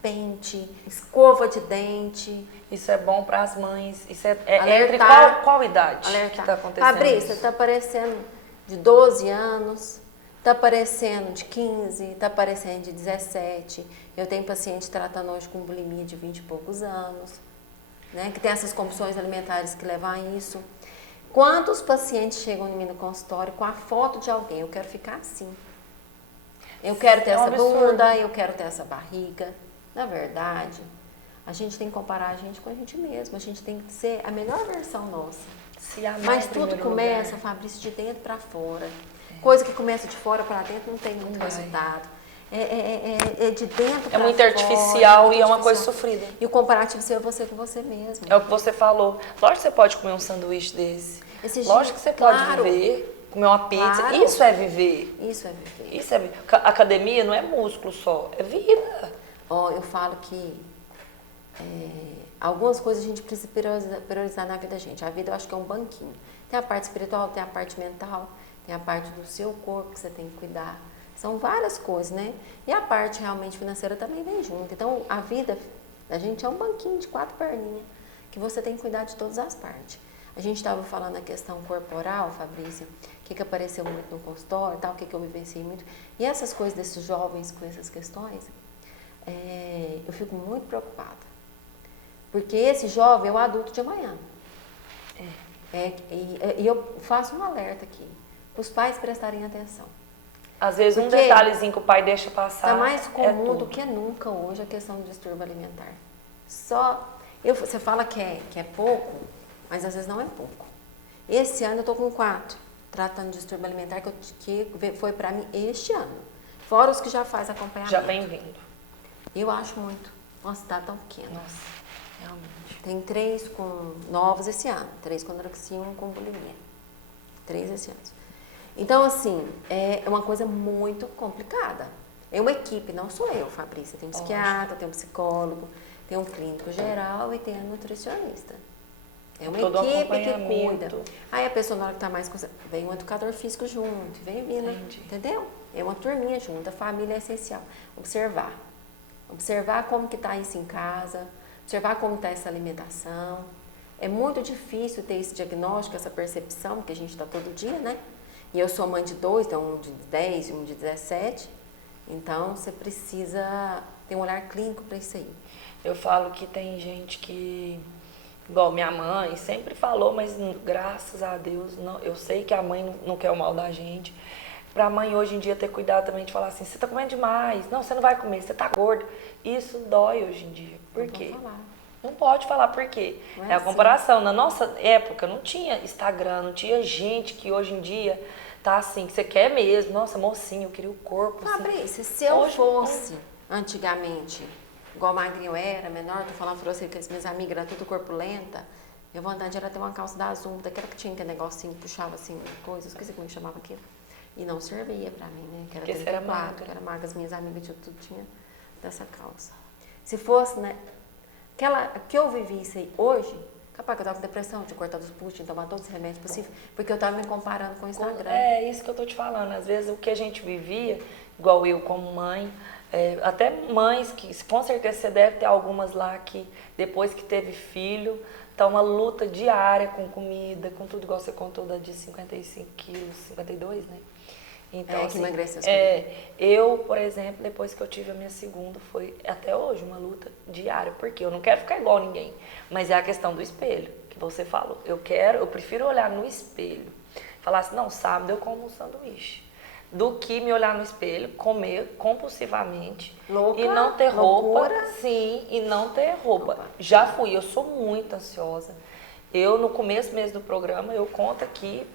pente, escova de dente. Isso é bom para as mães. Isso é entre qual idade que tá acontecendo? Fabrícia, tá aparecendo de 12 anos, tá aparecendo de 15, tá aparecendo de 17. Eu tenho paciente tratando hoje com bulimia de 20 e poucos anos, né? Que tem essas compulsões alimentares que levam a isso. Quantos pacientes chegam em mim no consultório com a foto de alguém? Eu quero ficar assim. Eu quero ter essa bunda, eu quero ter essa barriga. Na verdade, a gente tem que comparar a gente com a gente mesmo. A gente tem que ser a melhor versão nossa. Mas tudo começa, Fabrício, de dentro para fora. Coisa que começa de fora para dentro não tem muito resultado. É de dentro para fora. É muito artificial e é uma coisa sofrida. E o comparativo ser você com você mesmo. É o que você falou. Lógico que você pode comer um sanduíche desse. Lógico que você pode viver, comer uma pizza. Claro. Isso é viver. Isso é viver. Isso é viver. Academia não é músculo só, é vida. Eu falo que algumas coisas a gente precisa priorizar na vida da gente. A vida eu acho que é um banquinho. Tem a parte espiritual, tem a parte mental, tem a parte do seu corpo que você tem que cuidar. São várias coisas, né? E a parte realmente financeira também vem junto. Então, a vida da gente é um banquinho de 4 perninhas, que você tem que cuidar de todas as partes. A gente estava falando a questão corporal, Fabrícia, o que apareceu muito no consultório, tal, o que eu vivenciei muito. E essas coisas desses jovens com essas questões, eu fico muito preocupada. Porque esse jovem é o adulto de amanhã. E eu faço um alerta aqui, para os pais prestarem atenção. Às vezes um detalhezinho que o pai deixa passar. Está mais comum do que nunca hoje a questão do distúrbio alimentar. Você fala que é pouco, mas às vezes não é pouco. Esse ano eu estou com 4, tratando de distúrbio alimentar, que foi para mim este ano. Fora os que já faz acompanhamento. Já vem vindo. Eu acho muito. Uma cidade tão pequena. Nossa. Realmente. Tem 3 novos esse ano, 3 com anorexia e 1 com bulimia. 3 esse ano. Então, assim, é uma coisa muito complicada. É uma equipe, não sou eu, Fabrícia. Tem um psiquiatra, tem um psicólogo, tem um clínico geral e tem a nutricionista. É uma equipe que cuida. Aí a pessoa, na hora que tá mais... Vem um educador físico junto, vem vindo, entendeu? É uma turminha junto, a família é essencial. Observar. Observar como que tá isso em casa, observar como está essa alimentação. É muito difícil ter esse diagnóstico, essa percepção, porque a gente está todo dia, né? E eu sou mãe de 2, então um de 10 e um de 17. Então, você precisa ter um olhar clínico para isso aí. Eu falo que tem gente que, igual minha mãe, sempre falou, mas graças a Deus, não, eu sei que a mãe não quer o mal da gente. Pra mãe hoje em dia ter cuidado também de falar assim, você tá comendo demais, não, você não vai comer, você tá gordo. Isso dói hoje em dia. Por quê? Não pode falar por quê. É a comparação. Na nossa época não tinha Instagram, não tinha gente que hoje em dia tá assim, que você quer mesmo. Nossa, mocinho, eu queria o corpo. Fabrícia, se eu fosse antigamente, igual magrinho era, menor, tô falando pra você que as minhas amigas eram tudo corpulenta, eu vontade era ter uma calça da Azul, daquela que tinha aquele negocinho, puxava assim, coisas, esqueci como chamava aquilo. E não servia pra mim, né? Que era 34, era magra. Que era magra, as minhas amigas tudo tinha dessa calça. Se fosse, né? Aquela que eu vivi isso aí hoje, capaz que eu tava com depressão, tinha cortado os pulsos, tinha tomado todos os remédios possíveis, porque eu tava me comparando com o Instagram. É isso que eu tô te falando. Às vezes o que a gente vivia, igual eu como mãe, até mães que com certeza você deve ter algumas lá que depois que teve filho, tá uma luta diária com comida, com tudo, igual você contou da de 55 quilos, 52, né? Então, que emagreceu. Eu, por exemplo, depois que eu tive a minha segunda, foi até hoje uma luta diária, porque eu não quero ficar igual a ninguém, mas é a questão do espelho, que você falou. Eu prefiro olhar no espelho, falar assim, não, sábado eu como um sanduíche, do que me olhar no espelho, comer compulsivamente louca, e não ter roupa. Loucura. Sim, e não ter roupa. Já fui, eu sou muito ansiosa. Eu, no começo mesmo do programa, eu conto aqui,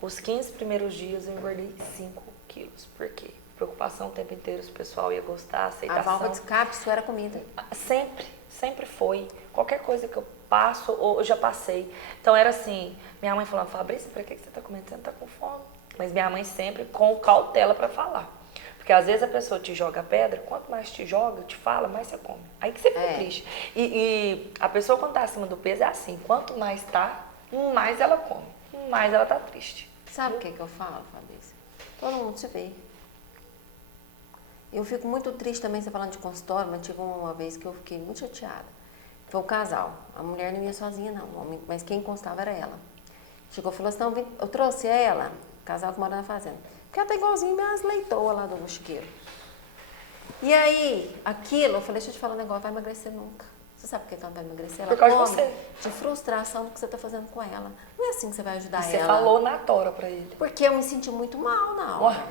os 15 primeiros dias eu engordei 5 quilos. Por quê? Preocupação o tempo inteiro, se o pessoal ia gostar, aceitação. A válvula de escape, isso era comida. Sempre foi. Qualquer coisa que eu passo, ou eu já passei. Então era assim, minha mãe falando, Fabrícia, pra que você tá comendo? Você não tá com fome? Mas minha mãe sempre com cautela pra falar. Porque às vezes a pessoa te joga pedra, quanto mais te joga, te fala, mais você come. Aí que você fica triste. E a pessoa quando tá acima do peso é assim, quanto mais tá, mais ela come, mais ela tá triste. Sabe o que eu falo, Fabrícia? Todo mundo se vê. Eu fico muito triste também, você falando de consultório, mas tive uma vez que eu fiquei muito chateada. Foi o casal. A mulher não ia sozinha, não, mas quem constava era ela. Chegou e falou assim, não, eu trouxe ela, casal que mora na fazenda, porque ela tá igualzinho minhas leitoas lá do chiqueiro. E aí, aquilo, eu falei, deixa eu te falar um negócio, vai emagrecer nunca. Você sabe por que ela não vai emagrecer? Ela por causa come de você. De frustração do que você está fazendo com ela. Não é assim que você vai ajudar ela. Você falou na tora pra ele. Porque eu me senti muito mal na hora,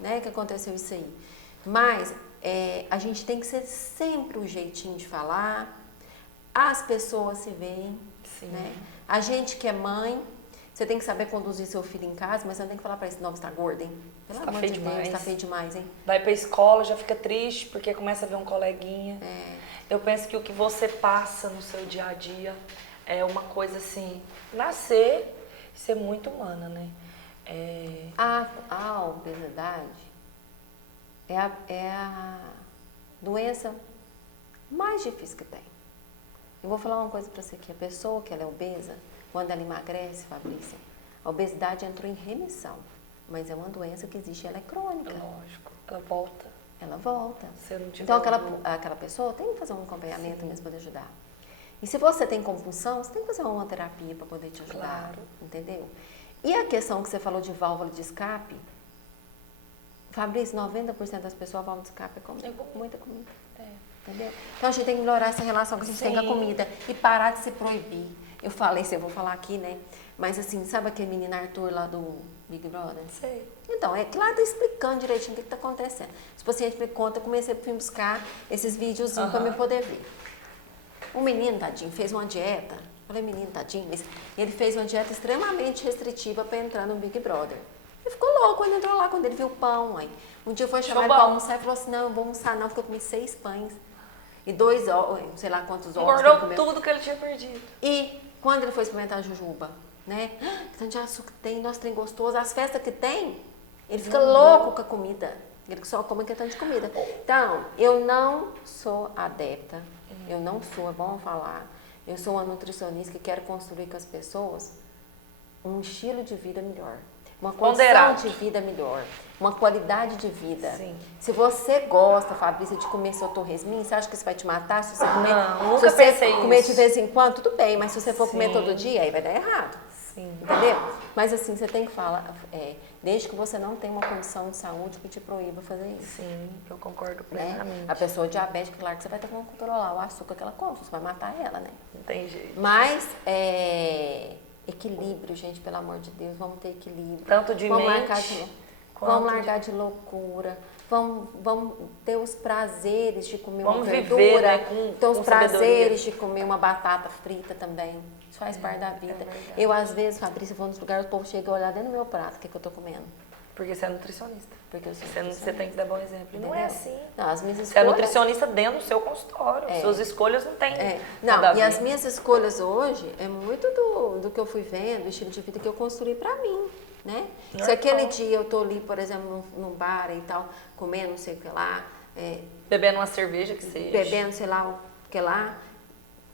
né, que aconteceu isso aí. Mas a gente tem que ser sempre o jeitinho de falar. As pessoas se veem, né? A gente que é mãe, você tem que saber conduzir seu filho em casa, mas você não tem que falar pra ele, não, você tá gorda, hein? Pelo amor de Deus, você tá feio demais, hein? Vai pra escola, já fica triste, porque começa a ver um coleguinha. Eu penso que o que você passa no seu dia a dia é uma coisa assim, nascer e ser muito humana, né? A obesidade é a doença mais difícil que tem. Eu vou falar uma coisa pra você aqui, a pessoa que ela é obesa, quando ela emagrece, Fabrícia, a obesidade entrou em remissão, mas é uma doença que existe, ela é crônica. Lógico, ela volta. Ela volta. Se eu não tiver então aquela pessoa tem que fazer um acompanhamento mesmo para poder ajudar. E se você tem compulsão, você tem que fazer uma terapia para poder te ajudar, entendeu? E a questão que você falou de válvula de escape, Fabrício, 90% das pessoas, a válvula de escape é muita comida. Entendeu? Então a gente tem que melhorar essa relação que a gente tem com a comida e parar de se proibir. Eu falei, eu vou falar aqui, né? Mas assim, sabe aquele menino Arthur lá do Big Brother? Sei. Então, lá tá explicando direitinho o que tá acontecendo. Se o paciente me conta, eu comecei a buscar esses videozinhos para eu poder ver. O menino, tadinho, fez uma dieta. Falei, menino, tadinho, mas ele fez uma dieta extremamente restritiva para entrar no Big Brother. Ele ficou louco quando entrou lá, quando ele viu o pão. Aí. Um dia foi chamar ele para almoçar e falou assim, não, eu vou almoçar não, porque eu comi 6 pães. e 2 ovos, sei lá quantos ovos que ele Engordou comeu. tudo que ele tinha perdido. E quando ele foi experimentar a jujuba, né? Tanto de açúcar que tem, nosso trem gostoso, as festas que tem, ele fica louco com a comida. Ele só come aquele tanto de comida. Então, eu não sou adepta, eu não sou, é bom falar, eu sou uma nutricionista que quero construir com as pessoas um estilo de vida melhor, uma condição Ponderado. de vida melhor, uma qualidade de vida. Sim. Se você gosta, Fabrícia, de comer seu torresminho, você acha que isso vai te matar? Se você comer, Não, nunca se você pensei comer isso. de vez em quando, tudo bem, mas se você for comer Sim. todo dia, aí vai dar errado. Sim. Entendeu? Mas assim, você tem que falar, desde que você não tenha uma condição de saúde que te proíba fazer isso. Sim, eu concordo Né? plenamente. A pessoa diabética, claro que você vai ter que controlar o açúcar que ela come, você vai matar ela, né? Não tem jeito. Mas, equilíbrio, gente, pelo amor de Deus, vamos ter equilíbrio. Tanto de Vamos mente, largar de, quanto vamos largar de loucura. Vamos ter os prazeres de comer Vamos uma viver, verdura, né, ter os com prazeres de comer uma batata frita também. Isso faz parte da vida. verdade. Eu, às vezes, Fabrícia, vou nos lugares, o povo chega a olhar dentro do meu prato, o que eu tô comendo. Porque você é nutricionista. Porque eu sou Você tem que dar bom exemplo. E não é Entendeu? assim. Não, as minhas Você é escolhas... nutricionista dentro do seu consultório. Suas escolhas não têm nada a Não, e ver. as minhas escolhas hoje é muito do que eu fui vendo, o estilo de vida que eu construí pra mim, né? Se Normal. aquele dia eu tô ali, por exemplo, num bar e tal, comendo não sei o que lá, Bebendo uma cerveja que seja. bebendo sei lá o que lá,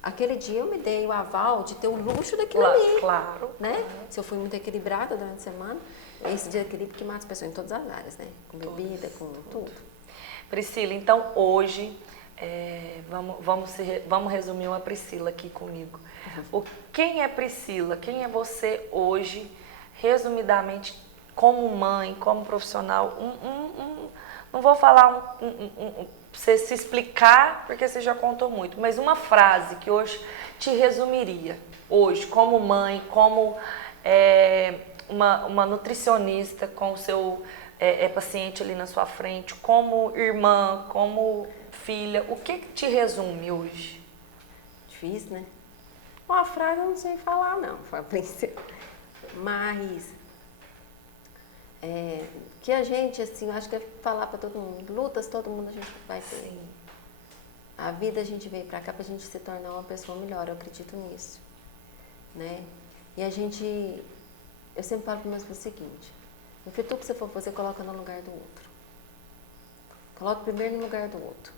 aquele dia eu me dei o aval de ter o luxo daquilo ali, Claro. né? Se eu fui muito equilibrada durante a semana, é esse desequilíbrio que mata as pessoas em todas as áreas, né? Com bebida, com tudo. Priscila, então hoje, vamos resumir uma Priscila aqui comigo. Quem é Priscila? Quem é você hoje, resumidamente, como mãe, como profissional? Não vou falar você se explicar, porque você já contou muito, mas uma frase que hoje te resumiria, hoje, como mãe, como uma nutricionista com o seu paciente ali na sua frente, como irmã, como filha, o que te resume hoje? Difícil, né? Uma frase eu não sei falar, não, Fabrícia. Mas que a gente, assim, eu acho que é falar para todo mundo. Lutas todo mundo a gente vai ter. Sim. A vida a gente veio para cá pra gente se tornar uma pessoa melhor, eu acredito nisso. Né? E eu sempre falo para meus filhos o seguinte, no futuro que você for fazer, coloca no lugar do outro. Coloca primeiro no lugar do outro.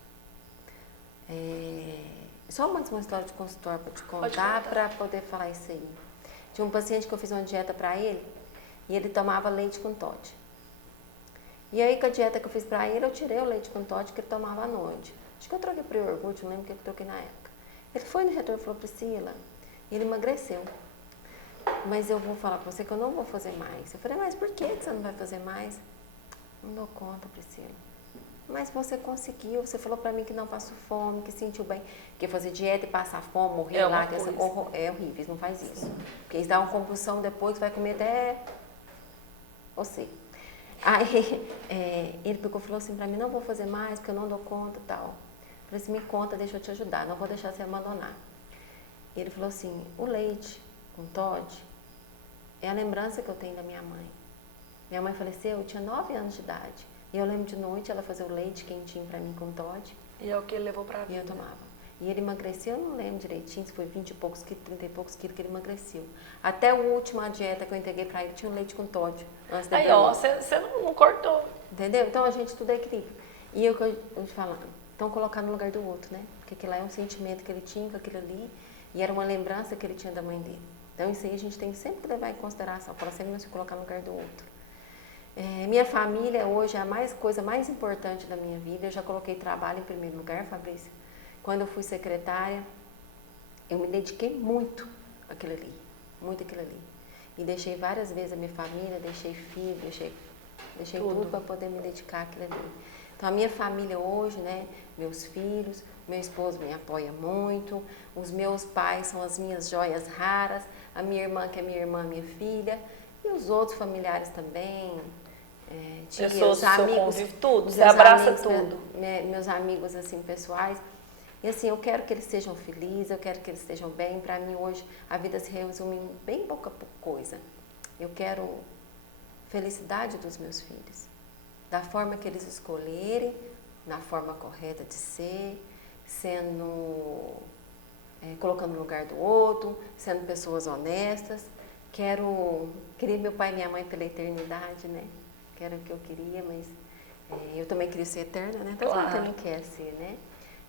Só uma história de consultório para te contar, para poder falar isso aí. Tinha um paciente que eu fiz uma dieta para ele e ele tomava leite com Toddy. E aí, com a dieta que eu fiz para ele, eu tirei o leite com Toddy que ele tomava à noite. Acho que eu troquei para o iogurte, não lembro o que eu troquei na época. Ele foi no retorno e falou, Priscila, ele emagreceu. Mas eu vou falar para você que eu não vou fazer mais. Eu falei, mas por que você não vai fazer mais? Não dou conta, Priscila. Mas você conseguiu, você falou pra mim que não passou fome, que sentiu bem. Porque fazer dieta e passar fome, morrer lá, é horrível, eles não faz isso. Porque eles dão uma compulsão depois, vai comer até você. Aí ele pegou e falou assim pra mim, não vou fazer mais, porque eu não dou conta e tal. Eu falei assim, me conta, deixa eu te ajudar, não vou deixar você abandonar. Ele falou assim, o leite com Toddy é a lembrança que eu tenho da minha mãe. Minha mãe faleceu, eu tinha 9 anos de idade. E eu lembro de noite ela fazer o leite quentinho pra mim com Toddy. E é o que ele levou pra vida. E eu tomava. E ele emagreceu, eu não lembro direitinho, se foi 20 e poucos quilos, 30 e poucos quilos que ele emagreceu. Até a última dieta que eu entreguei pra ele tinha um leite com Toddy. Antes da Aí, ó, você não cortou. Entendeu? Então a gente tudo é equilíbrio. E eu te falando, então colocar no lugar do outro, né? Porque aquilo lá é um sentimento que ele tinha com aquilo ali e era uma lembrança que ele tinha da mãe dele. Então isso aí a gente tem sempre que levar em consideração, para sempre não se colocar no lugar do outro. Minha família hoje é a coisa mais importante da minha vida. Eu já coloquei trabalho em primeiro lugar, Fabrícia. Quando eu fui secretária, eu me dediquei muito àquilo ali, muito àquilo ali. E deixei várias vezes a minha família, deixei filho, deixei tudo para poder me dedicar àquilo ali. Então a minha família hoje, né, meus filhos, meu esposo me apoia muito, os meus pais são as minhas joias raras, a minha irmã que é minha irmã, minha filha, e os outros familiares também. Pessoas do seu convívio, tudo, você meus abraça amigos, tudo. Meus amigos assim, pessoais. E assim, eu quero que eles sejam felizes, eu quero que eles estejam bem. Para mim hoje a vida se resume em bem pouca coisa. Eu quero felicidade dos meus filhos, da forma que eles escolherem, na forma correta de ser, colocando no lugar do outro, sendo pessoas honestas. Queria meu pai e minha mãe pela eternidade, né? Que era o que eu queria, mas eu também queria ser eterna, né? Todo mundo também quer ser, né?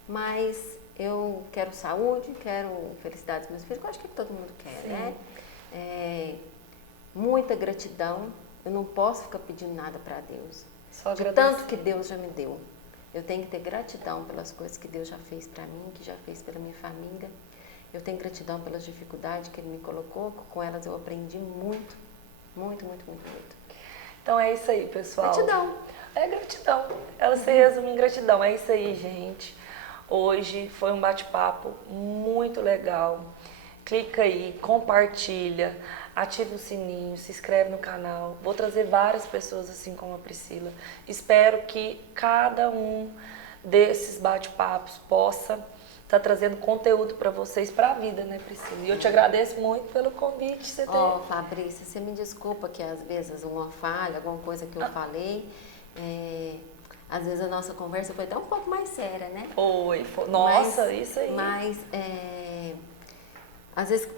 Mas eu quero saúde, quero felicidade dos meus filhos, eu acho que todo mundo quer, Sim. né? Muita gratidão, eu não posso ficar pedindo nada para Deus. Só de tanto que Deus já me deu. Eu tenho que ter gratidão pelas coisas que Deus já fez para mim, que já fez pela minha família. Eu tenho gratidão pelas dificuldades que Ele me colocou, com elas eu aprendi muito, muito, muito, muito, muito. Então é isso aí, pessoal. Gratidão. É gratidão. Ela se resume em gratidão. É isso aí, gente. Hoje foi um bate-papo muito legal. Clica aí, compartilha, ativa o sininho, se inscreve no canal. Vou trazer várias pessoas assim como a Priscila. Espero que cada um desses bate-papos possa estar trazendo conteúdo para vocês, para a vida, né, Priscila? E eu te agradeço muito pelo convite que você teve. Fabrícia, você me desculpa que às vezes uma falha, alguma coisa que eu falei, às vezes a nossa conversa foi até um pouco mais séria, né? Foi. Nossa, mas, isso aí. Mas às vezes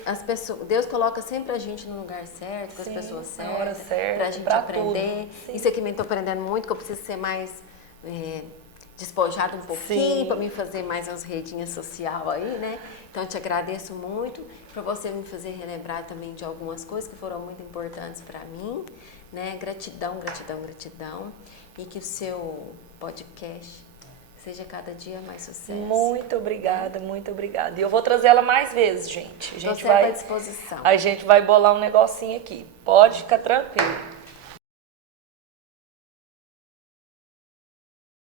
Deus coloca sempre a gente no lugar certo, com as pessoas certas, na hora certa, pra gente aprender. Isso aqui me estou aprendendo muito, que eu preciso ser mais despojada um pouquinho, para me fazer mais umas redinhas social aí, né? Então eu te agradeço muito por você me fazer relembrar também de algumas coisas que foram muito importantes para mim, né? Gratidão, gratidão, gratidão. E que o seu podcast seja cada dia mais sucesso. Muito obrigada, muito obrigada. E eu vou trazer ela mais vezes, gente. Estou sempre à disposição. A gente vai bolar um negocinho aqui. Pode ficar tranquilo.